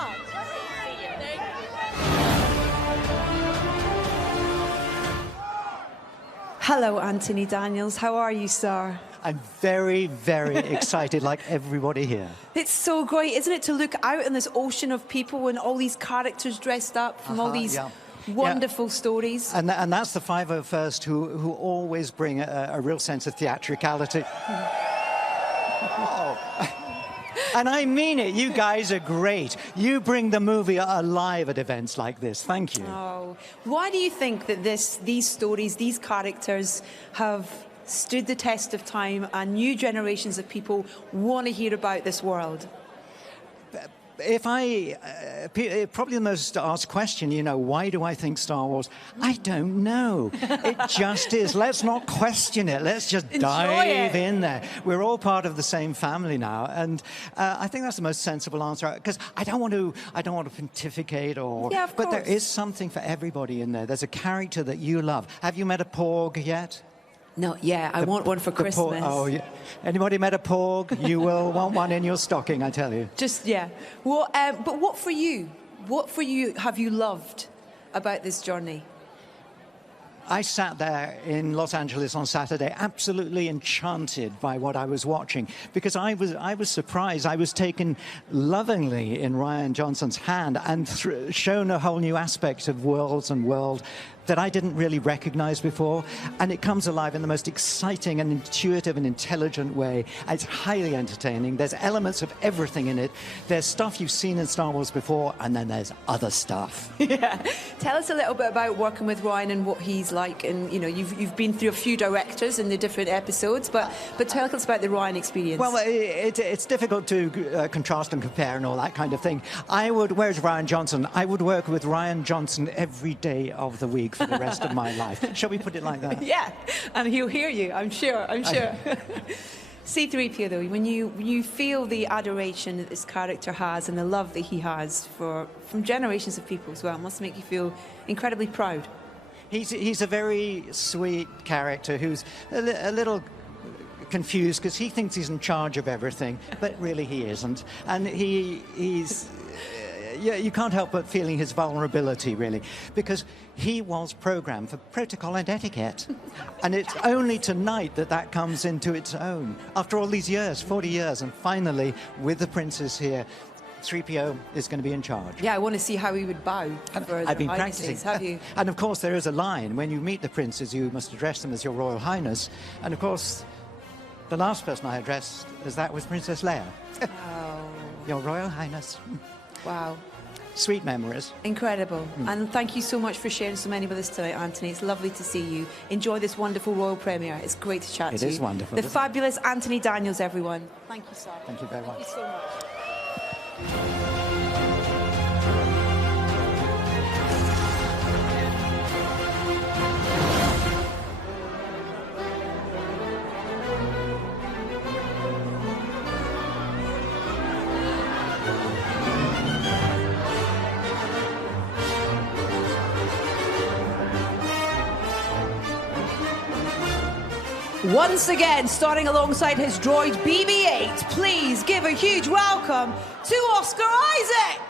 Hello, Anthony Daniels. How are you, sir? I'm very, very excited, like everybody here. It's so great, isn't it, to look out in this ocean of people and all these characters dressed up from all these wonderful stories. And that's the 501st who always bring a real sense of theatricality. And I mean it. You guys are great. You bring the movie alive at events like this. Thank you. Oh, why do you think that these stories, these characters have stood the test of time and new generations of people want to hear about this world? if I, probably the most asked question, you know, why do I think Star Wars? I don't know. It just is. Let's not question it. Let's just dive in there. We're all part of the same family now, and I think that's the most sensible answer. Because I don't want to pontificate or. Yeah, of but course. there is something for everybody in there. There's a character that you love. Have you met a Porg yet? No, yeah, I want one for Christmas. Oh, yeah. Anybody met a Porg? You will want one in your stocking, I tell you. Just, yeah. Well, but what for you? What for you have you loved about this journey? I sat there in Los Angeles on Saturday, absolutely enchanted by what I was watching, because I was surprised. I was taken lovingly in Rian Johnson's hand and shown a whole new aspect of worlds and world that I didn't really recognize before. And it comes alive in the most exciting and intuitive and intelligent way. It's highly entertaining. There's elements of everything in it. There's stuff you've seen in Star Wars before, and then there's other stuff. Yeah. Tell us a little bit about working with Rian and what he's like. And, you know, you've been through a few directors in the different episodes, but tell us about the Rian experience. Well, it's difficult to contrast and compare and all that kind of thing. Where's Rian Johnson? I would work with Rian Johnson every day of the week for the rest of my life. Shall we put it like that? Yeah, and he'll hear you, I'm sure. C-3PO, though, when you feel the adoration that this character has and the love that he has from generations of people as well, it must make you feel incredibly proud. He's a very sweet character who's a little confused because he thinks he's in charge of everything, but really he isn't. And he's... Yeah, you can't help but feeling his vulnerability, really, because he was programmed for protocol and etiquette. And it's only tonight that comes into its own. After all these years, 40 years, and finally, with the princess here, 3PO is going to be in charge. Yeah, I want to see how he would bow. I've been practicing. Have you? And of course, there is a line. When you meet the princes, you must address them as your Royal Highness. And of course, the last person I addressed was Princess Leia. Oh. Your Royal Highness. Wow. Sweet memories. Incredible. And thank you so much for sharing so many with us tonight, Anthony. It's lovely to see you. Enjoy this wonderful royal premiere. It's great to chat to you. It is wonderful. The fabulous Anthony Daniels, everyone. Thank you, sir. Thank you very much. Thank you so much. Once again, starting alongside his droid BB-8, please give a huge welcome to Oscar Isaac!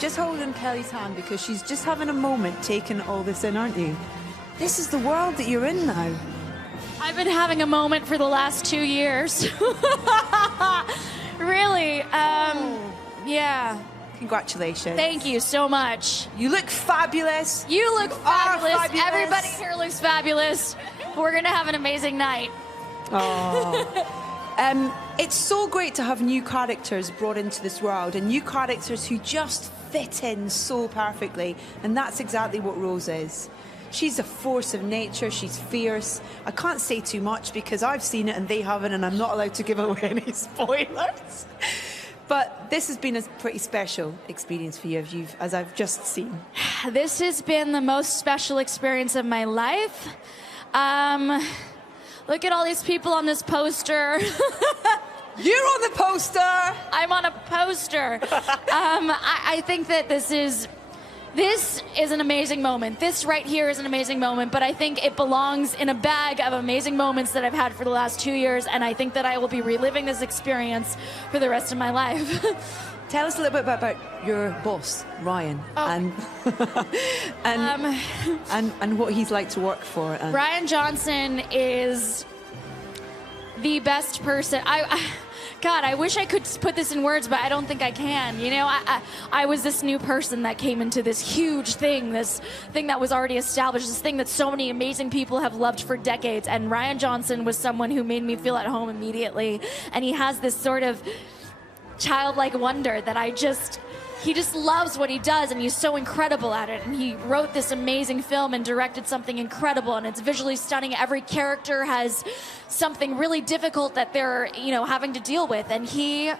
Just holding Kelly's hand because she's just having a moment taking all this in, aren't you? This is the world that you're in now. I've been having a moment for the last 2 years. Really, yeah. Congratulations. Thank you so much. You look fabulous. You look fabulous. Fabulous. Everybody here looks fabulous. We're going to have an amazing night. Oh. It's so great to have new characters brought into this world and new characters who just fit in so perfectly. And that's exactly what Rose is. She's a force of nature. She's fierce. I can't say too much because I've seen it and they haven't, and I'm not allowed to give away any spoilers. But this has been a pretty special experience for you, as I've just seen. This has been the most special experience of my life. Look at all these people on this poster. You're on the poster. I'm on a poster. I think that this is an amazing moment. This right here is an amazing moment, but I think it belongs in a bag of amazing moments that I've had for the last 2 years, and I think that I will be reliving this experience for the rest of my life. Tell us a little bit about your boss, Ryan, and and what he's like to work for. And Rian Johnson is the best person. God, I wish I could put this in words, but I don't think I can. You know, I was this new person that came into this huge thing, this thing that was already established, this thing that so many amazing people have loved for decades. And Rian Johnson was someone who made me feel at home immediately. And he has this sort of childlike wonder that he just loves what he does, and he's so incredible at it. And he wrote this amazing film and directed something incredible, and it's visually stunning. Every character has something really difficult that they're, you know, having to deal with, and he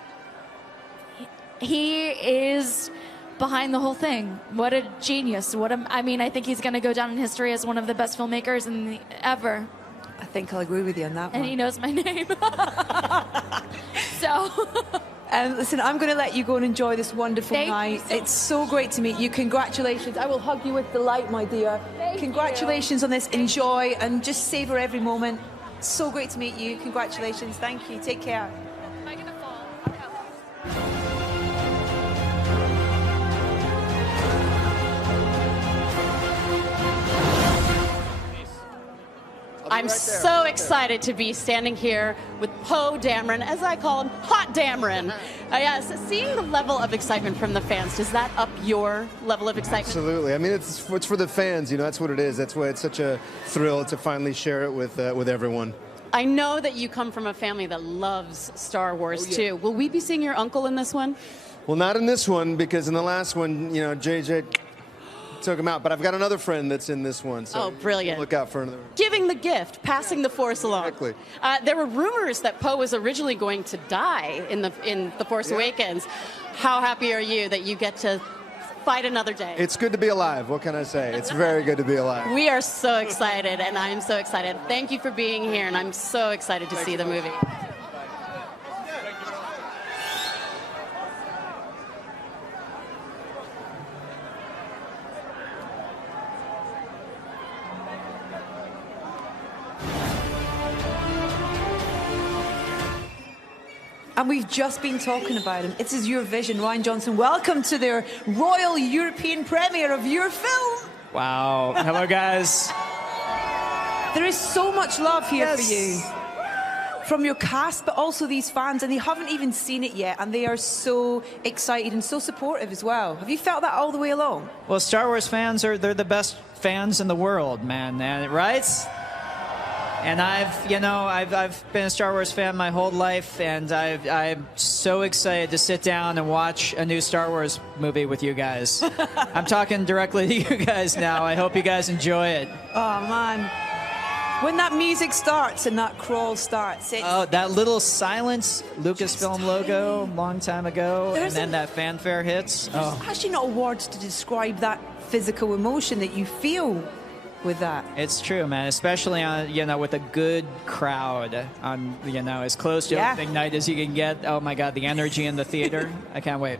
is behind the whole thing. What a genius! I mean, I think he's going to go down in history as one of the best filmmakers ever. I think I'll agree with you on that one. And he knows my name. So. Listen, I'm going to let you go and enjoy this wonderful night. It's so great to meet you. Congratulations. I will hug you with delight, my dear. Congratulations on this. Enjoy and just savor every moment. So great to meet you. Congratulations. Thank you. Take care. Am I going to fall? Okay. I'm so excited to be standing here with Poe Dameron, as I call him, Hot Dameron. Yes, seeing the level of excitement from the fans, does that up your level of excitement? Absolutely. I mean, it's for the fans. You know, that's what it is. That's why it's such a thrill to finally share it with everyone. I know that you come from a family that loves Star Wars too. Will we be seeing your uncle in this one? Well, not in this one, because in the last one, you know, JJ took him out. But I've got another friend that's in this one. So brilliant. Look out for another. Giving the gift, passing the Force along. Exactly. There were rumors that Poe was originally going to die in the Force Awakens. How happy are you that you get to fight another day? It's good to be alive. What can I say? It's very good to be alive. We are so excited, and I'm so excited. Thank you for being here, and I'm so excited to see the movie. And we've just been talking about him. It is your vision, Rian Johnson. Welcome to their Royal European premiere of your film. Wow. Hello, guys. There is so much love here for you. From your cast, but also these fans, and they haven't even seen it yet, and they are so excited and so supportive as well. Have you felt that all the way along? Well, Star Wars fans they're the best fans in the world, man, right? And I've been a Star Wars fan my whole life, and I'm so excited to sit down and watch a new Star Wars movie with you guys. I'm talking directly to you guys now. I hope you guys enjoy it. Oh, man. When that music starts and that crawl starts, that little silence Lucasfilm logo a long time ago, and then that fanfare hits. There's actually not words to describe that physical emotion that you feel with that. It's true, man, especially on, with a good crowd on, as close to opening night as you can get. Oh my God, the energy in the theater. I can't wait.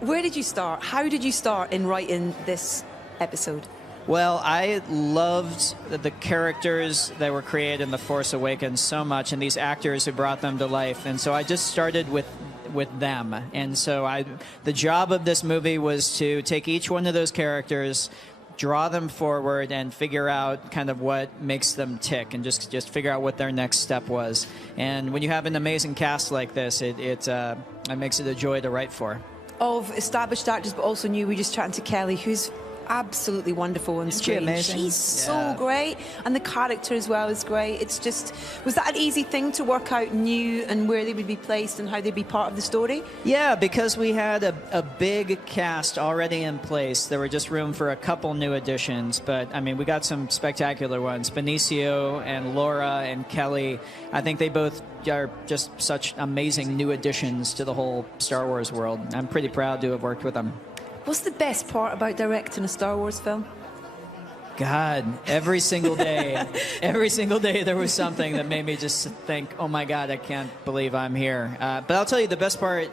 Where did you start? How did you start in writing this episode? Well, I loved the characters that were created in The Force Awakens so much, and these actors who brought them to life. And so I just started with them. And so the job of this movie was to take each one of those characters, draw them forward, and figure out kind of what makes them tick, and just figure out what their next step was. And when you have an amazing cast like this, it makes it a joy to write for. Of established actors, but also new. We just chatting to Kelly, who's absolutely wonderful on screen. She's so great, and the character as well is great. It's just, was that an easy thing to work out new and where they would be placed and how they'd be part of the story? Yeah, because we had a big cast already in place. There were just room for a couple new additions, but I mean, we got some spectacular ones. Benicio and Laura and Kelly, I think they both are just such amazing new additions to the whole Star Wars world. I'm pretty proud to have worked with them. What's the best part about directing a Star Wars film? God, every single day there was something that made me just think, oh my God, I can't believe I'm here. But I'll tell you, the best part,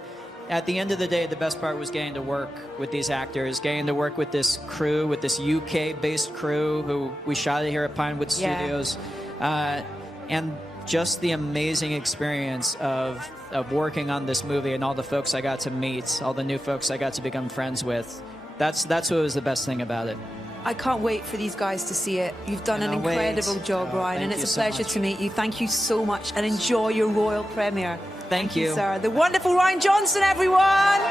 at the end of the day, the best part was getting to work with these actors, getting to work with this crew, with this UK-based crew who we shot it here at Pinewood Studios. And just the amazing experience of working on this movie and all the folks I got to meet, all the new folks I got to become friends with. That's what was the best thing about it. I can't wait for these guys to see it. You've done an incredible job, Ryan, and it's a pleasure to meet you. Thank you so much, and enjoy your royal premiere. Thank you, sir. The wonderful Ryan Johnson, everyone.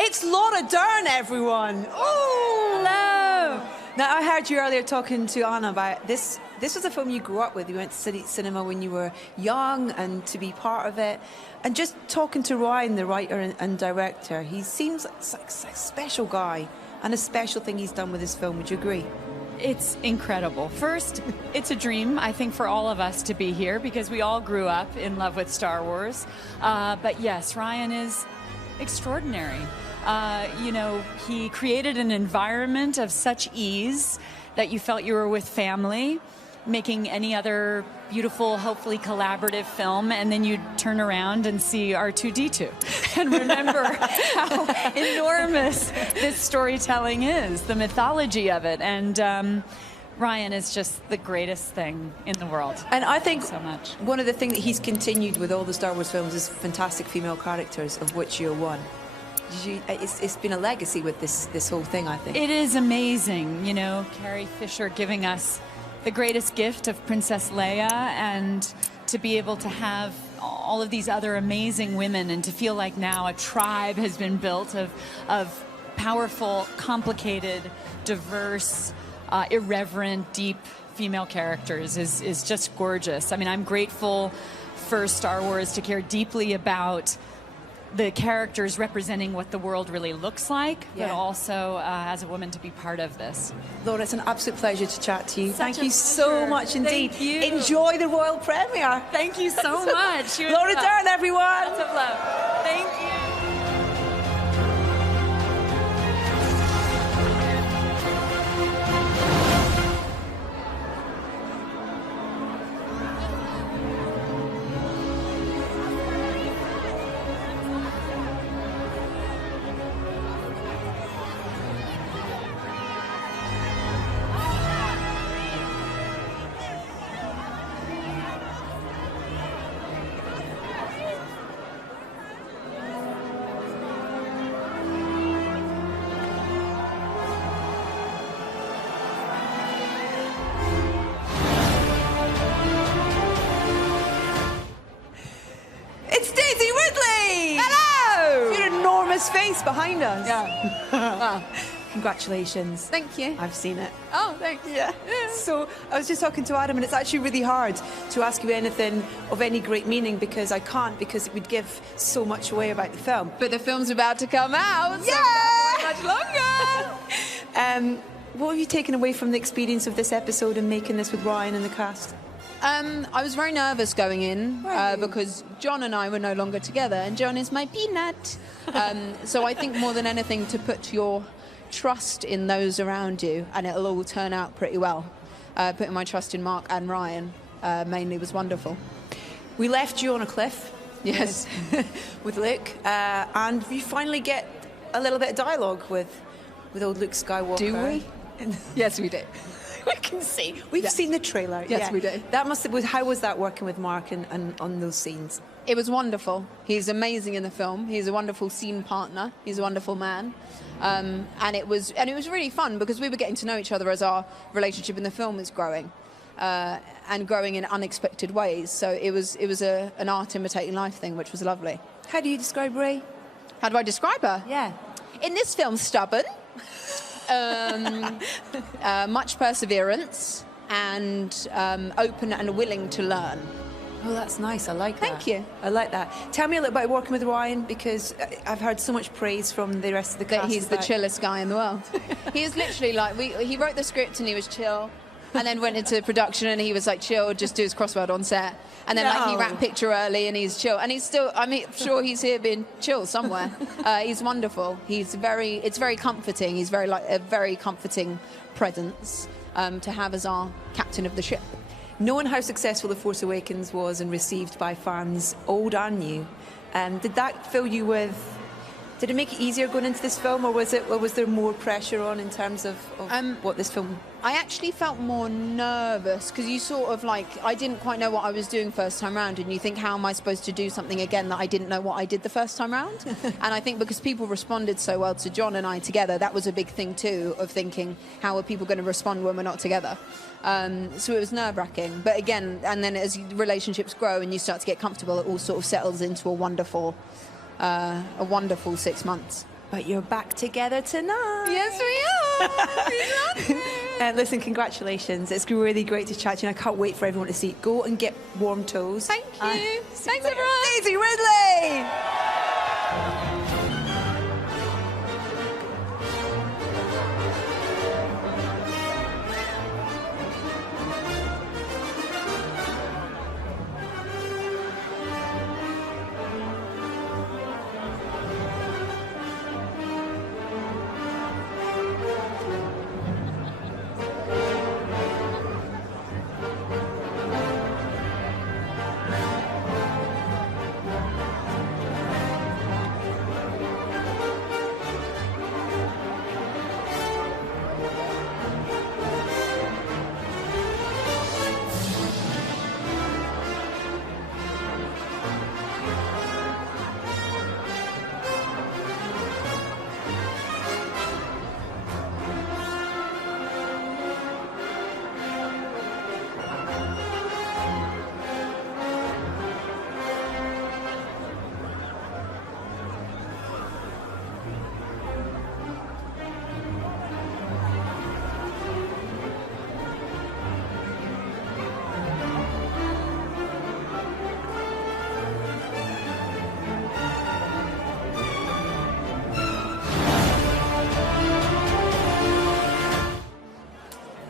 It's Laura Dern, everyone. Oh, hello. Now, I heard you earlier talking to Anna about this. This was a film you grew up with. You went to cinema when you were young, and to be part of it. And just talking to Ryan, the writer and director, he seems like a special guy, and a special thing he's done with this film. Would you agree? It's incredible. First, it's a dream, I think, for all of us to be here, because we all grew up in love with Star Wars. But yes, Ryan is extraordinary. You know, he created an environment of such ease that you felt you were with family, making any other beautiful, hopefully collaborative film, and then you'd turn around and see R2-D2 and remember how enormous this storytelling is, the mythology of it. And Ryan is just the greatest thing in the world. And I think so much. One of the things that he's continued with all the Star Wars films is fantastic female characters, of which you're one. It's been a legacy with this whole thing, I think. It is amazing, you know, Carrie Fisher giving us the greatest gift of Princess Leia, and to be able to have all of these other amazing women, and to feel like now a tribe has been built of powerful, complicated, diverse, irreverent, deep female characters is just gorgeous. I mean, I'm grateful for Star Wars to care deeply about the characters representing what the world really looks like, but also as a woman to be part of this. Laura, it's an absolute pleasure to chat to you. Thank you so much indeed. Thank you. Enjoy the royal premiere. Thank you so much. Laura Dern, everyone. Lots of love. Thank you. Face behind us. Yeah. Wow. Congratulations. Thank you. I've seen it. Oh, thank you. Yeah. So I was just talking to Adam, and it's actually really hard to ask you anything of any great meaning, because I can't, because it would give so much away about the film. But the film's about to come out. Yeah! So much longer. What have you taken away from the experience of this episode and making this with Ryan and the cast? I was very nervous going in because John and I were no longer together, and John is my peanut. So I think more than anything, to put your trust in those around you, and it'll all turn out pretty well. Putting my trust in Mark and Ryan mainly was wonderful. We left you on a cliff. Yes. With Luke, and we finally get a little bit of dialogue with old Luke Skywalker. Do we? Yes, we do. We can see. We've seen the trailer. Yes, we do. That must have. How was that working with Mark and on those scenes? It was wonderful. He's amazing in the film. He's a wonderful scene partner. He's a wonderful man, and it was really fun because we were getting to know each other as our relationship in the film is growing, and growing in unexpected ways. So it was an art imitating life thing, which was lovely. How do you describe Rey? How do I describe her? Yeah. In this film, stubborn. much perseverance, and open and willing to learn. Oh, that's nice. I like that. Thank you. I like that. Tell me a little about working with Ryan, because I've heard so much praise from the rest of the cast. That he's the chillest guy in the world. He is literally like, he wrote the script and he was chill, and then went into production and he was like chill, just do his crossword on set. And then like he wrapped picture early and he's chill. And he's still, I mean, sure he's here being chill somewhere. He's wonderful. It's very comforting. He's very like a very comforting presence to have as our captain of the ship. Knowing how successful The Force Awakens was and received by fans, old and new, did that fill you with... Did it make it easier going into this film, or was there more pressure on in terms of what this film... I actually felt more nervous, because you sort of like, I didn't quite know what I was doing first time round, and you think, how am I supposed to do something again that I didn't know what I did the first time round? And I think because people responded so well to John and I together, that was a big thing too, of thinking, how are people going to respond when we're not together? So it was nerve-wracking. But again, and then as relationships grow and you start to get comfortable, it all sort of settles into a wonderful 6 months. But you're back together tonight. Yes, we are. Listen, congratulations. It's really great to chat to you. I can't wait for everyone to see it. Go and get warm toes. Thank you. Thanks, everyone. Daisy Ridley!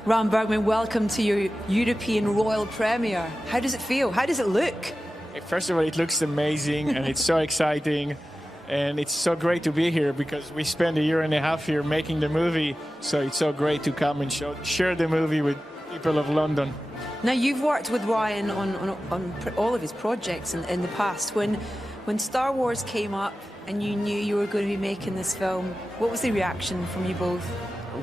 Ron Bergman, welcome to your European royal premiere. How does it feel? How does it look? First of all, it looks amazing and it's so exciting. And it's so great to be here because we spent a year and a half here making the movie. So it's so great to come and share the movie with people of London. Now, you've worked with Ryan on all of his projects in the past. When Star Wars came up and you knew you were going to be making this film, what was the reaction from you both?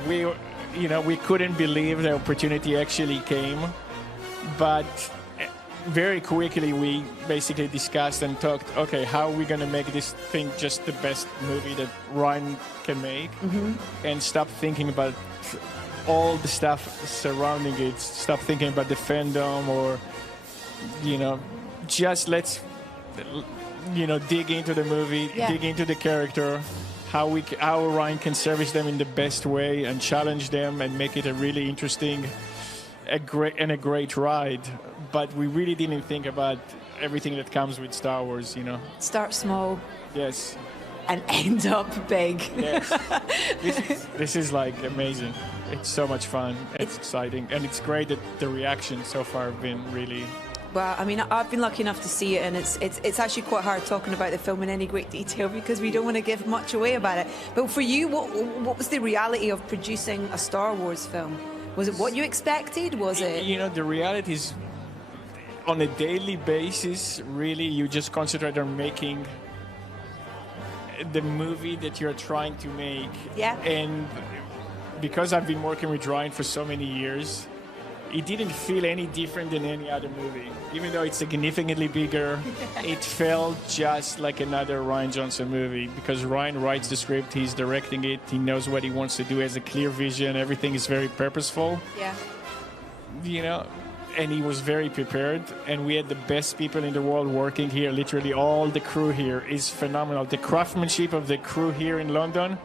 We couldn't believe the opportunity actually came, but very quickly we basically discussed and talked, okay, how are we going to make this thing just the best movie that Ryan can make, and stop thinking about all the stuff surrounding it, stop thinking about the fandom or, just let's, dig into the movie, dig into the character, how Ryan can service them in the best way and challenge them and make it a really interesting, a great ride. But we really didn't think about everything that comes with Star Wars, Start small. Yes. And end up big. Yes. This is like amazing. It's so much fun. It's exciting. And it's great that the reactions so far have been really... Well, I mean, I've been lucky enough to see it, and it's actually quite hard talking about the film in any great detail because we don't want to give much away about it. But for you, what was the reality of producing a Star Wars film? Was it what you expected? Was it? The reality is, on a daily basis, really, you just concentrate on making the movie that you're trying to make. Yeah. And because I've been working with Ryan for so many years, it didn't feel any different than any other movie. Even though it's significantly bigger, it felt just like another Rian Johnson movie because Ryan writes the script, he's directing it, he knows what he wants to do, has a clear vision, everything is very purposeful. Yeah. And he was very prepared, and we had the best people in the world working here. Literally all the crew here is phenomenal. The craftsmanship of the crew here in London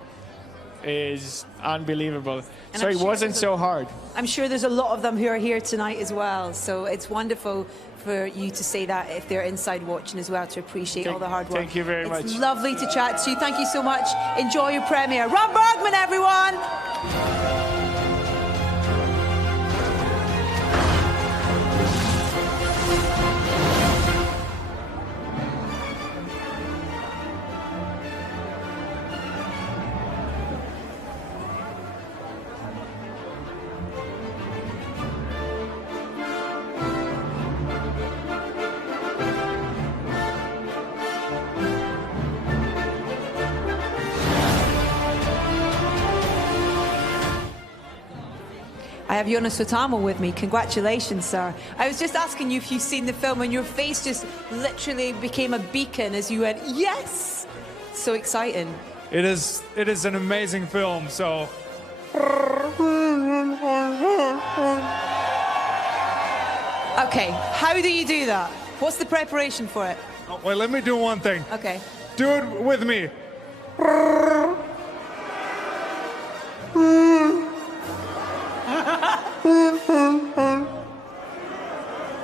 is unbelievable. And So I'm it sure wasn't there's so hard. I'm sure there's a lot of them who are here tonight as well. So it's wonderful for you to say that if they're inside watching as well, to appreciate all the hard work. Thank you very much. It's lovely to chat to you. Thank you so much. Enjoy your premiere. Rob Bergman, everyone. I have Jonas Sotamo with me. Congratulations, sir. I was just asking you if you've seen the film, and your face just literally became a beacon as you went, yes! So exciting. It is an amazing film, so... Okay, how do you do that? What's the preparation for it? Oh, wait, let me do one thing. Okay. Do it with me.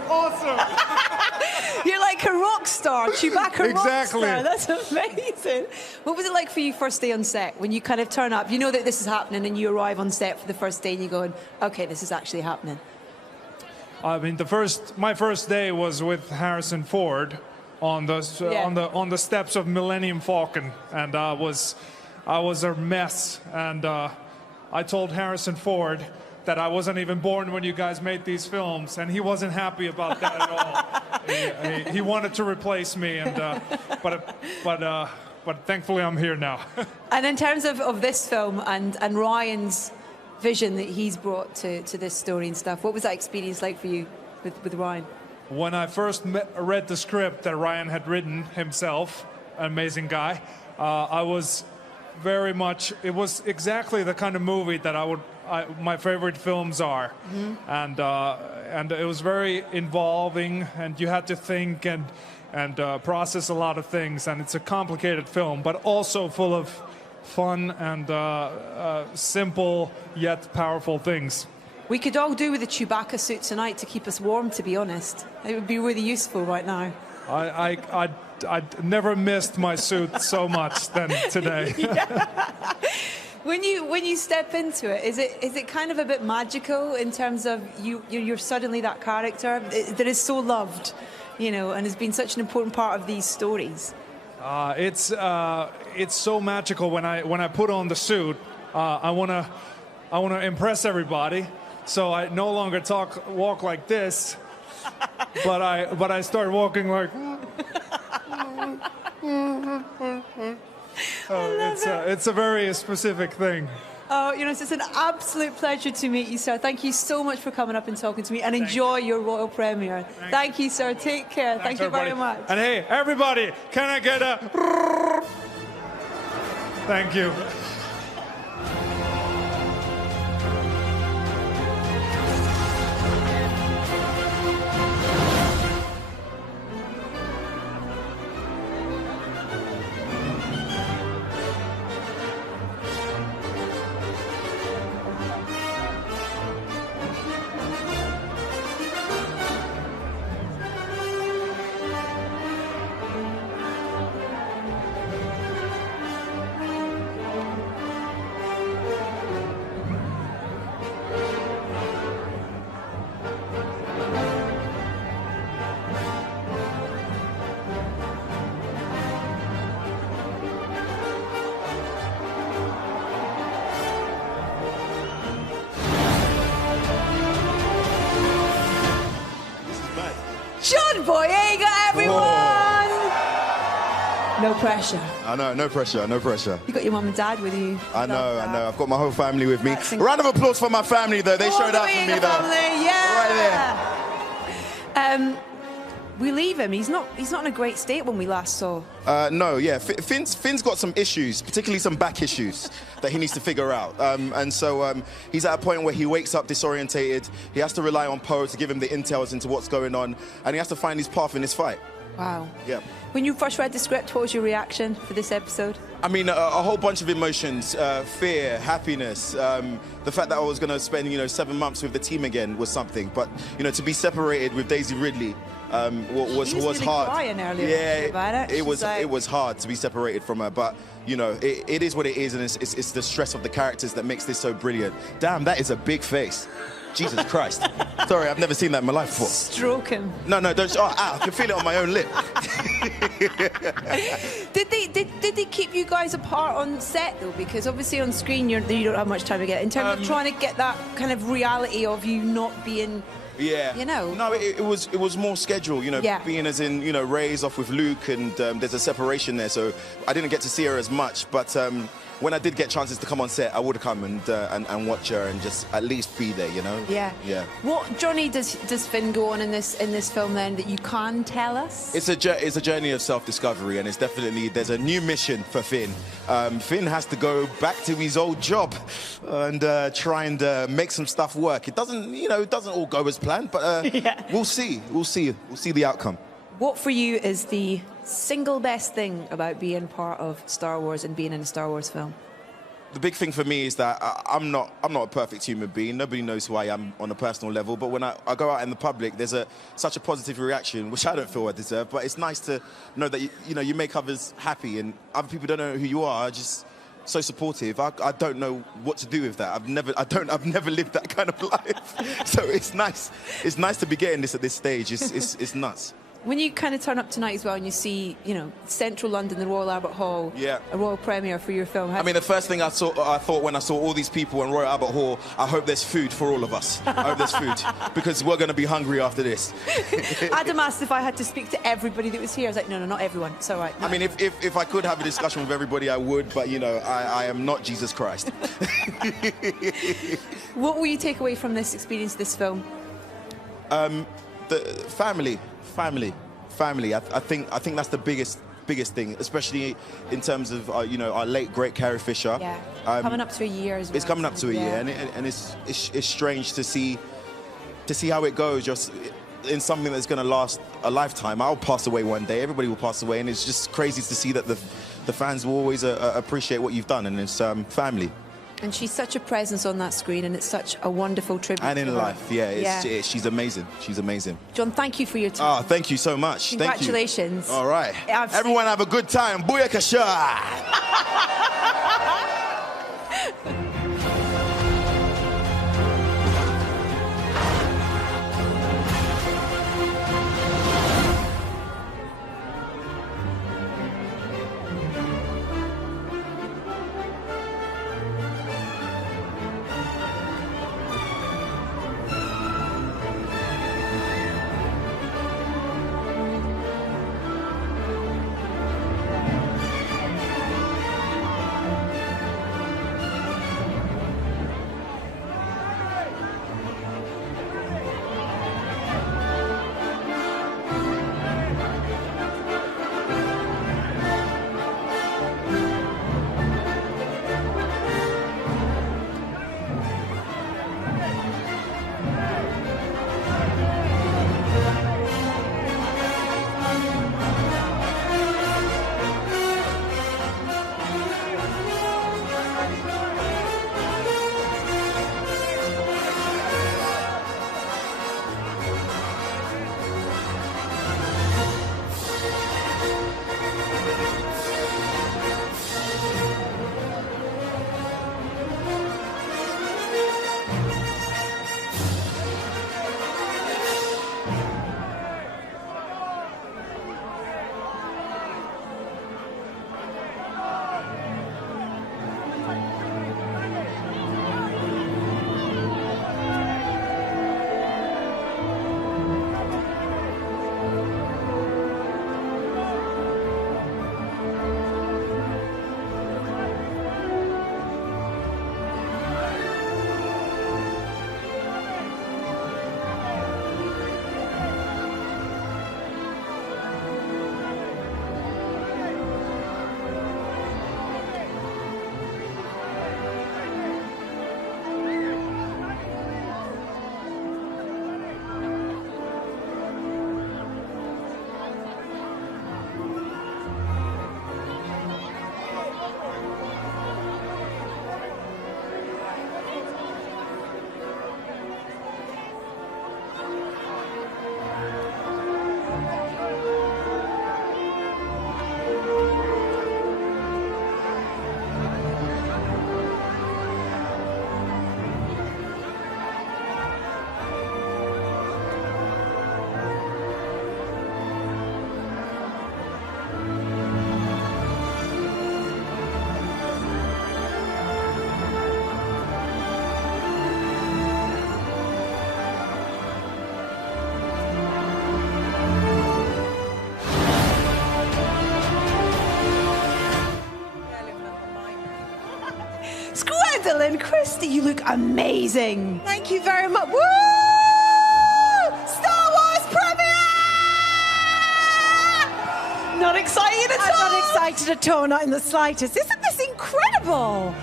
Awesome. You're like a rock star, Chewbacca Exactly. rock star. That's amazing. What was it like for you first day on set, when you kind of turn up, you know that this is happening, and you arrive on set for the first day and you're going, okay, this is actually happening? I mean, my first day was with Harrison Ford on the steps of Millennium Falcon, and I was a mess, and I told Harrison Ford that I wasn't even born when you guys made these films, and he wasn't happy about that at all. He wanted to replace me, and but thankfully I'm here now. And in terms of this film and Ryan's vision that he's brought to this story and stuff, what was that experience like for you with Ryan? When I first read the script that Ryan had written himself, an amazing guy, I was very much, it was exactly the kind of movie that my favorite films are. And it was very involving, and you had to think and process a lot of things, and it's a complicated film, but also full of fun and simple yet powerful things. We could all do with a Chewbacca suit tonight to keep us warm, to be honest. It would be really useful right now. I never missed my suit so much than today. When you step into it, is it kind of a bit magical in terms of you're suddenly that character that is so loved, you know, and has been such an important part of these stories? It's so magical when I put on the suit. I wanna impress everybody, so I no longer walk like this, but I start walking like. It's a very specific thing. Oh, you know, it's an absolute pleasure to meet you, sir. Thank you so much for coming up and talking to me, and enjoy your royal premiere. Thank you, sir. Take care. Thank you very much. And hey, everybody, can I get a... Thank you. John Boyega, everyone! No pressure. I know, no pressure, no pressure. You got your mum and dad with you. I know. I've got my whole family with me. A round of applause for my family, though. They showed up for me, though. Family, yeah. Right there. We leave him. He's not in a great state when we last saw. No, yeah. Finn's got some issues, particularly some back issues that he needs to figure out. And so he's at a point where he wakes up disorientated. He has to rely on Poe to give him the intel into what's going on, and he has to find his path in this fight. Wow. Yeah. When you first read the script, what was your reaction for this episode? I mean, a whole bunch of emotions, fear, happiness. The fact that I was going to spend, 7 months with the team again was something. But, to be separated with Daisy Ridley was really hard. Crying earlier about it. It was hard to be separated from her. But, it is what it is. And it's the stress of the characters that makes this so brilliant. Damn, that is a big face. Jesus Christ. Sorry, I've never seen that in my life before. Stroke him. No, don't. Oh, I can feel it on my own lip. Did they keep you guys apart on set though? Because obviously on screen you don't have much time to get. In terms of trying to get that kind of reality of you not being. Yeah. No, it was more schedule. Being as in Ray's off with Luke, and there's a separation there, so I didn't get to see her as much. But when I did get chances to come on set, I would have come and watch her and just at least be there. Yeah. Yeah. What journey does Finn go on in this film then that you can tell us? It's a journey of self-discovery, and there's a new mission for Finn. Finn has to go back to his old job and try and make some stuff work. It doesn't all go as planned, but we'll see the outcome. What for you is the single best thing about being part of Star Wars and being in a Star Wars film? The big thing for me is that I'm not a perfect human being. Nobody knows who I am on a personal level. But when I go out in the public, there's such a positive reaction, which I don't feel I deserve. But it's nice to know that you make others happy, and other people don't know who you are. Just so supportive. I don't know what to do with that. I've never lived that kind of life. So it's nice. It's nice to be getting this at this stage. It's nuts. When you kind of turn up tonight as well and you see, central London, the Royal Albert Hall, a royal premiere for your film. I mean, the first thing I thought when I saw all these people in Royal Albert Hall, I hope there's food for all of us. I hope there's food, because we're going to be hungry after this. Adam asked if I had to speak to everybody that was here. I was like, no, not everyone. It's all right. No. I mean, if I could have a discussion with everybody, I would, but, I am not Jesus Christ. What will you take away from this experience, this film? The family. I think that's the biggest thing, especially in terms of our late great Carrie Fisher. Yeah, coming up to a year as well. It's coming up to a year, and it's strange to see how it goes. Just in something that's going to last a lifetime. I'll pass away one day. Everybody will pass away, and it's just crazy to see that the fans will always appreciate what you've done, and it's family. And she's such a presence on that screen, and it's such a wonderful tribute. And in life, she's amazing. She's amazing. John, thank you for your time. Oh, thank you so much. Congratulations. Thank you. All right. Everyone have a good time. Booyakasha! Gwendolyn Christie, you look amazing. Thank you very much. Woo! Star Wars premiere! Not excited at all? I'm not excited at all, not in the slightest. Isn't this incredible?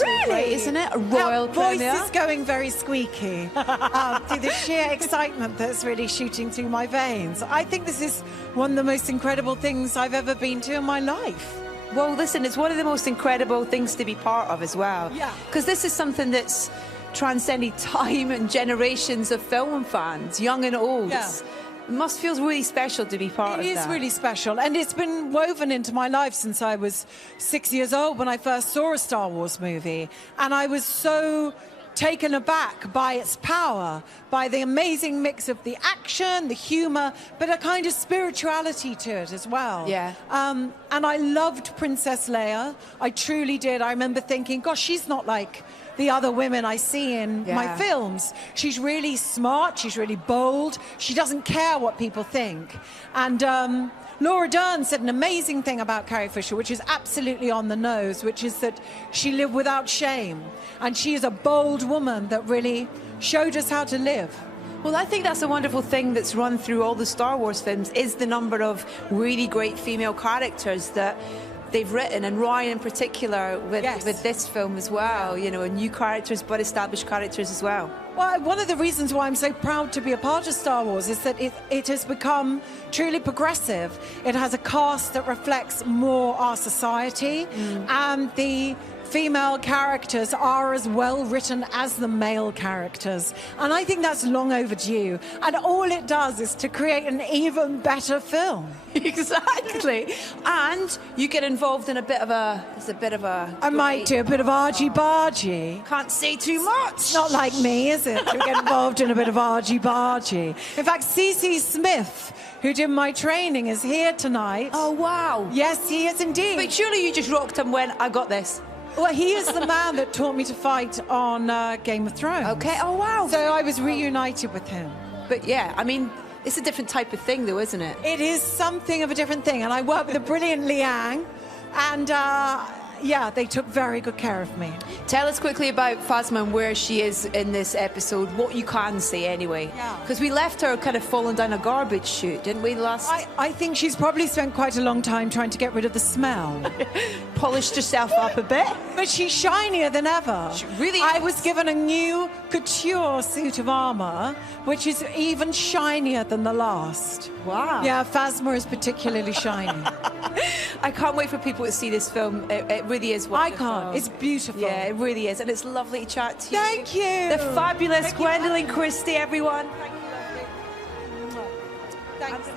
Really? Isn't it? A royal premiere? Voice is going very squeaky through the sheer excitement that's really shooting through my veins. I think this is one of the most incredible things I've ever been to in my life. Well, listen, it's one of the most incredible things to be part of as well. Yeah. Because this is something that's transcended time and generations of film fans, young and old. Yeah. It must feel really special to be part of that. It is really special, and it's been woven into my life since I was 6 years old when I first saw a Star Wars movie, and I was so taken aback by its power, by the amazing mix of the action, the humor, but a kind of spirituality to it as well. Yeah. And I loved Princess Leia. I truly did. I remember thinking, gosh, she's not like the other women I see in my films. She's really smart, she's really bold, she doesn't care what people think. And Laura Dern said an amazing thing about Carrie Fisher, which is absolutely on the nose, which is that she lived without shame. And she is a bold woman that really showed us how to live. Well, I think that's a wonderful thing that's run through all the Star Wars films, is the number of really great female characters that they've written, and Ryan in particular with this film as well, you know, new characters but established characters as well. Well, one of the reasons why I'm so proud to be a part of Star Wars is that it has become truly progressive. It has a cast that reflects more our society, and the female characters are as well written as the male characters. And I think that's long overdue. And all it does is to create an even better film. Exactly. And you get involved in a bit of a... I might do a bit of argy-bargy. Can't say too much. It's not like me, is it? To get involved in a bit of argy-bargy. In fact, C.C. Smith, who did my training, is here tonight. Oh, wow. Yes, he is indeed. But surely you just rocked and went, I got this. Well, he is the man that taught me to fight on Game of Thrones. Okay, oh wow. So I was reunited with him. But yeah, I mean, it's a different type of thing though, isn't it? It is something of a different thing. And I worked with the brilliant Liang. And yeah, they took very good care of me. Tell us quickly about Phasma and where she is in this episode, what you can say anyway. Because we left her kind of falling down a garbage chute, didn't we, last... I think she's probably spent quite a long time trying to get rid of the smell. Polished herself up a bit. But she's shinier than ever. She really is. I was given a new couture suit of armor, which is even shinier than the last. Wow. Yeah, Phasma is particularly shiny. I can't wait for people to see this film. It really is wonderful. I can't. It's beautiful. Yeah, it really is. And it's lovely to chat to you. Thank you. The fabulous Gwendolyn Christie, everyone. Thanks,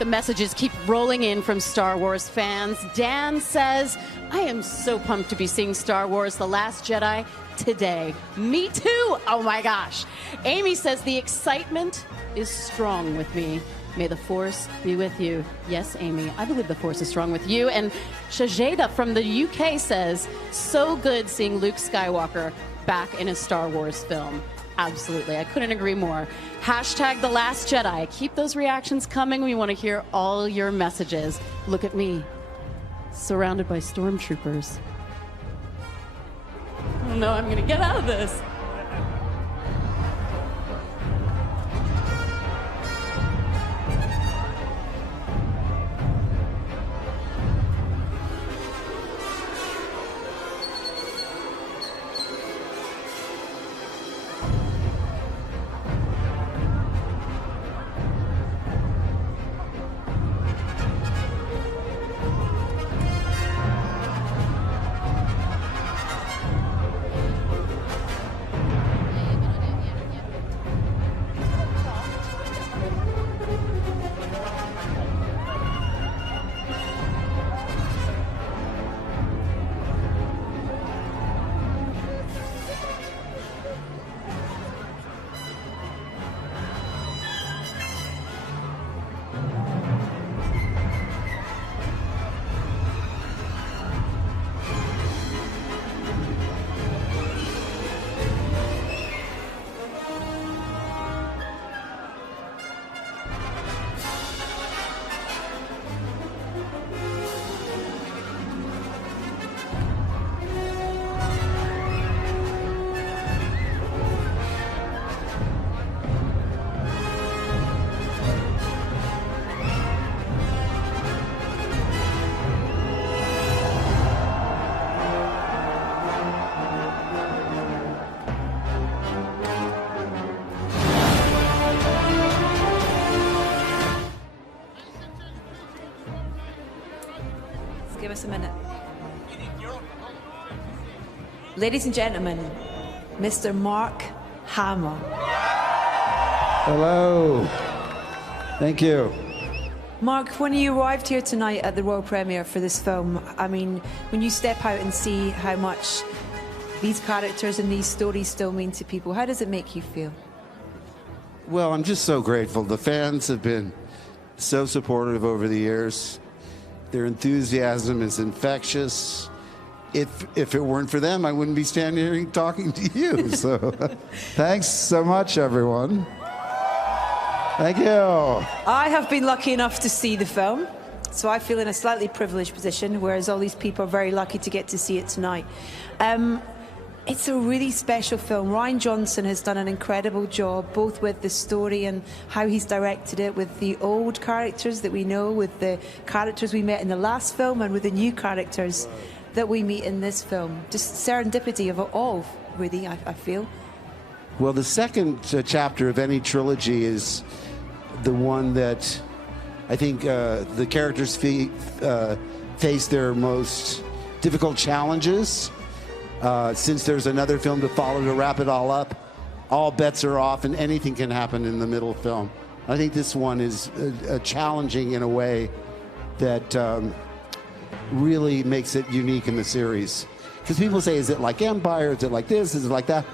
The messages keep rolling in from Star Wars fans. Dan says, I am so pumped to be seeing Star Wars The Last Jedi today. Me too. Oh my gosh. Amy says, the excitement is strong with me. May the Force be with you. Yes, Amy, I believe the Force is strong with you. And Shajeda from the UK says, so good seeing Luke Skywalker back in a Star Wars film. Absolutely, I couldn't agree more. Hashtag The Last Jedi. Keep those reactions coming. We want to hear all your messages. Look at me, surrounded by stormtroopers. Oh no, I'm gonna get out of this. Give us a minute. Ladies and gentlemen, Mr. Mark Hamill. Hello. Thank you. Mark, when you arrived here tonight at the Royal Premiere for this film, I mean, when you step out and see how much these characters and these stories still mean to people, how does it make you feel? Well, I'm just so grateful. The fans have been so supportive over the years. Their enthusiasm is infectious. If it weren't for them, I wouldn't be standing here talking to you. So thanks so much, everyone. Thank you. I have been lucky enough to see the film, so I feel in a slightly privileged position, whereas all these people are very lucky to get to see it tonight. It's a really special film. Rian Johnson has done an incredible job, both with the story and how he's directed it, with the old characters that we know, with the characters we met in the last film, and with the new characters that we meet in this film. Just serendipity of it all, really, I feel. Well, the second chapter of any trilogy is the one that I think the characters face their most difficult challenges. Since there's another film to follow to wrap it all up, all bets are off and anything can happen in the middle film. I think this one is challenging in a way that really makes it unique in the series. Because people say, is it like Empire? Is it like this? Is it like that?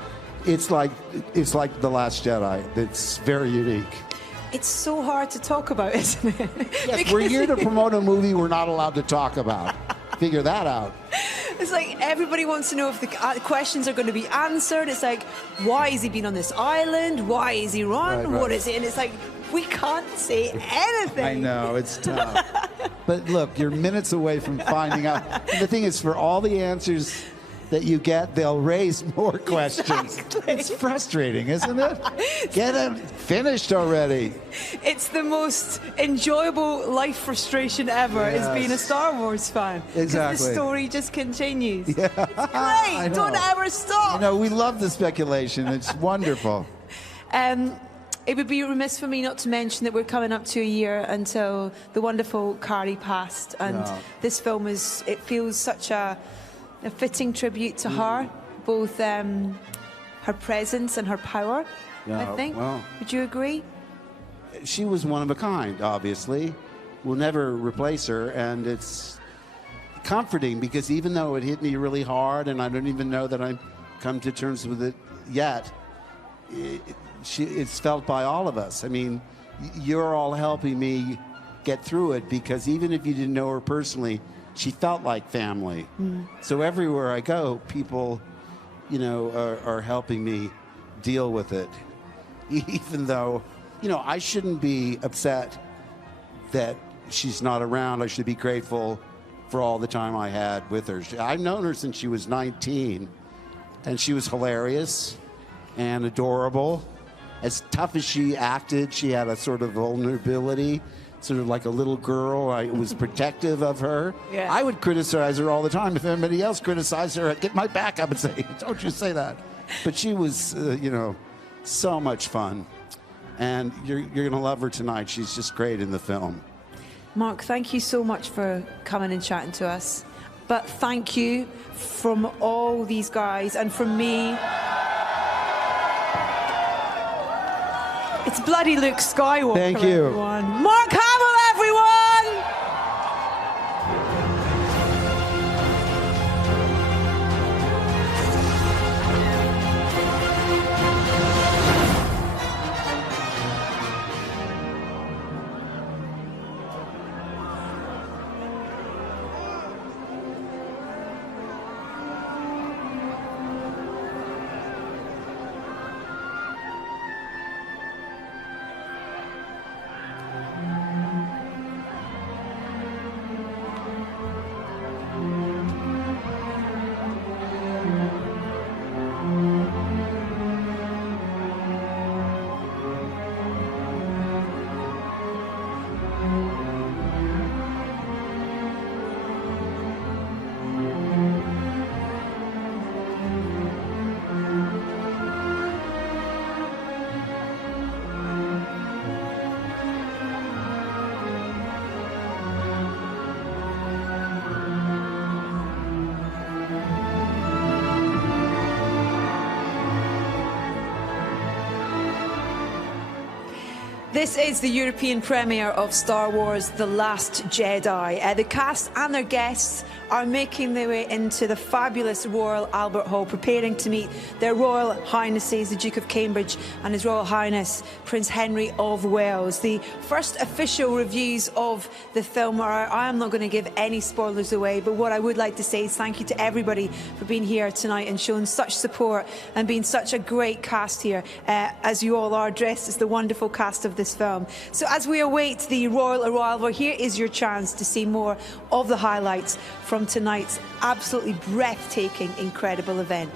It's like The Last Jedi. It's very unique. It's so hard to talk about, isn't it? Yes, we're here to promote a movie we're not allowed to talk about. Figure that out. It's like everybody wants to know if the questions are going to be answered. It's like, why has he been on this island? Why is he run? Right. What is it? And it's like, we can't say anything. I know, it's tough. But look, you're minutes away from finding out. And the thing is, for all the answers that you get, they'll raise more questions. Exactly. It's frustrating, isn't it? Get it finished already. It's the most enjoyable life frustration ever, is being a Star Wars fan. Exactly. The story just continues. Yeah. It's great. Don't ever stop. You know, we love the speculation. It's wonderful. It would be remiss for me not to mention that we're coming up to a year until the wonderful Carrie passed, and this film it feels such a fitting tribute to her, both her presence and her power, I think. Well, would you agree? she was one of a kind, obviously. will never replace her, and it's comforting because even though it hit me really hard, and I don't even know that I've come to terms with it yet, it's felt by all of us. I mean, you're all helping me get through it because even if you didn't know her personally, she felt like family. So everywhere I go, people, you know, are helping me deal with it. Even though, you know, I shouldn't be upset that she's not around. I should be grateful for all the time I had with her. I've known her since she was 19, and she was hilarious and adorable. As tough as she acted, she had a sort of vulnerability, sort of like a little girl. I was protective of her. Yeah. I would criticize her all the time. If anybody else criticized her, I'd get my back up and say, don't you say that. But she was, you know, so much fun. And you're going to love her tonight. She's just great in the film. Mark, thank you so much for coming and chatting to us. But thank you from all these guys and from me. It's bloody Luke Skywalker, Thank you. everyone. Mark Hamill, everyone! This is the European premiere of Star Wars The Last Jedi. The cast and their guests are making their way into the fabulous Royal Albert Hall, preparing to meet their Royal Highnesses, the Duke of Cambridge and His Royal Highness Prince Henry of Wales. The first official reviews of the film are out. I am not going to give any spoilers away, but what I would like to say is thank you to everybody for being here tonight and showing such support and being such a great cast here, as you all are dressed as the wonderful cast of this film. So as we await the royal arrival, here is your chance to see more of the highlights from tonight's absolutely breathtaking, incredible event.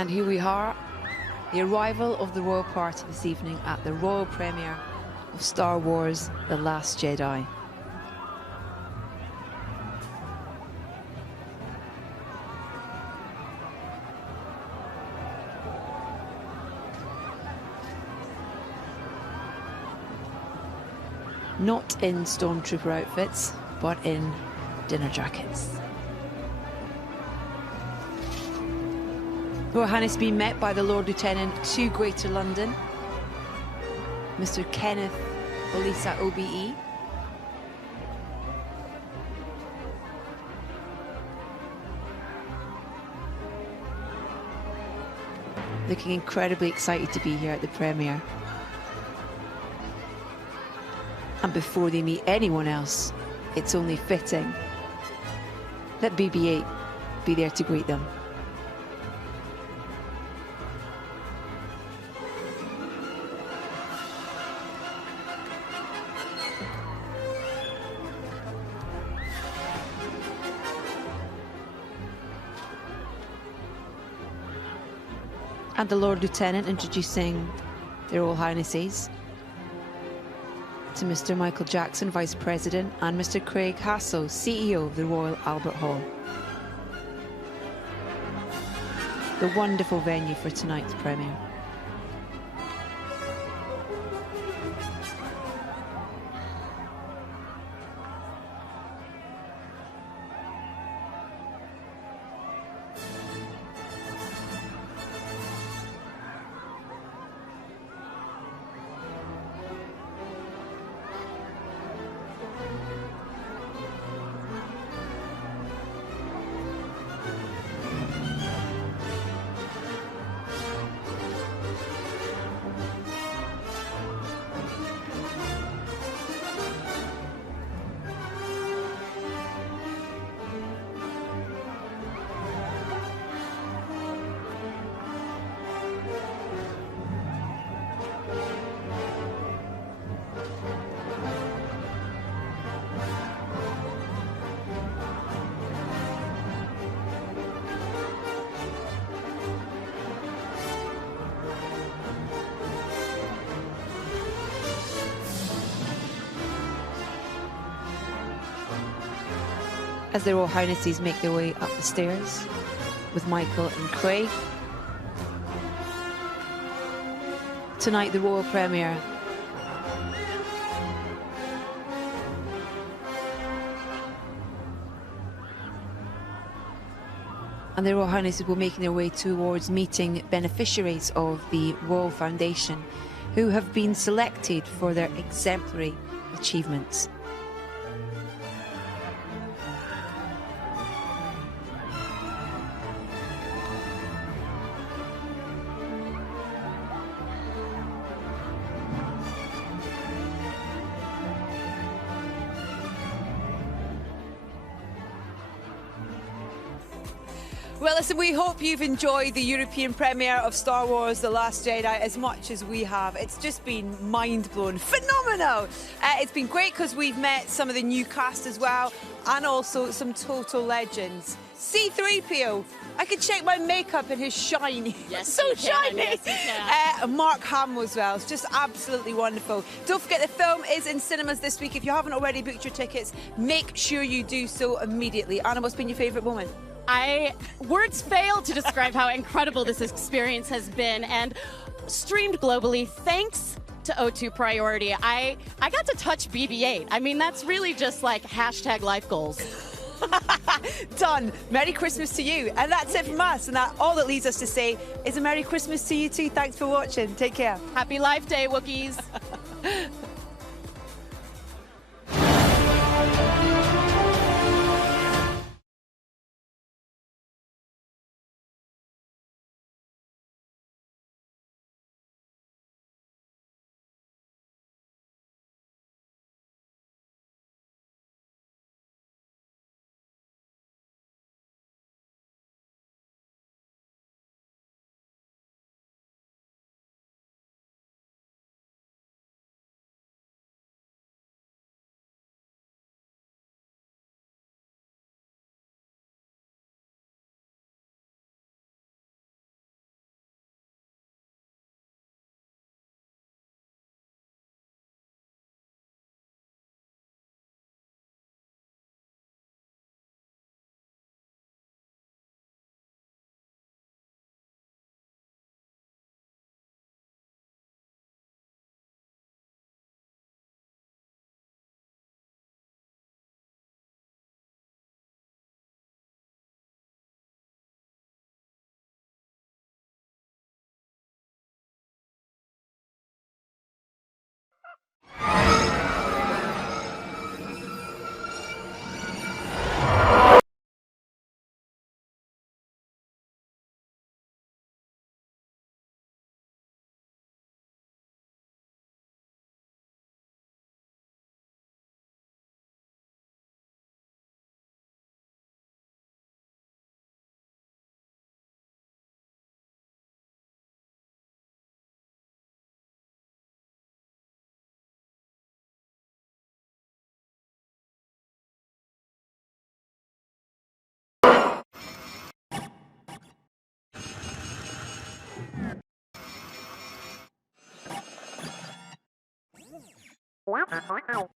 And here we are, the arrival of the royal party this evening at the royal premiere of Star Wars: The Last Jedi. Not in stormtrooper outfits, but in dinner jackets. Her Highness being met by the Lord Lieutenant to Greater London, Mr. Kenneth Olisa OBE. Looking incredibly excited to be here at the premiere. And before they meet anyone else, it's only fitting that BB-8 be there to greet them. And the Lord Lieutenant introducing their Royal Highnesses to Mr. Michael Jackson, Vice President, and Mr. Craig Hassel, CEO of the Royal Albert Hall. The wonderful venue for tonight's premiere. As their Royal Highnesses make their way up the stairs with Michael and Craig. Tonight, the royal premiere. And their Royal Highnesses will be making their way towards meeting beneficiaries of the Royal Foundation who have been selected for their exemplary achievements. Well, listen, we hope you've enjoyed the European premiere of Star Wars: The Last Jedi as much as we have. It's just been mind-blowing, phenomenal. It's been great because we've met some of the new cast as well, and also some total legends. C-3PO, I could check my makeup and his shiny. Yes, so you can, shiny. yes, you can. Mark Hamill as well. It's just absolutely wonderful. Don't forget the film is in cinemas this week. If you haven't already booked your tickets, make sure you do so immediately. Anna, what's been your favourite moment? Words fail to describe how incredible this experience has been, and streamed globally thanks to O2 Priority. I got to touch BB-8. I mean, that's really just like hashtag life goals. Done. Merry Christmas to you. And that's it from us. And all that leaves us to say is a Merry Christmas to you too. Thanks for watching. Take care. Happy Life Day, Wookiees. Wow.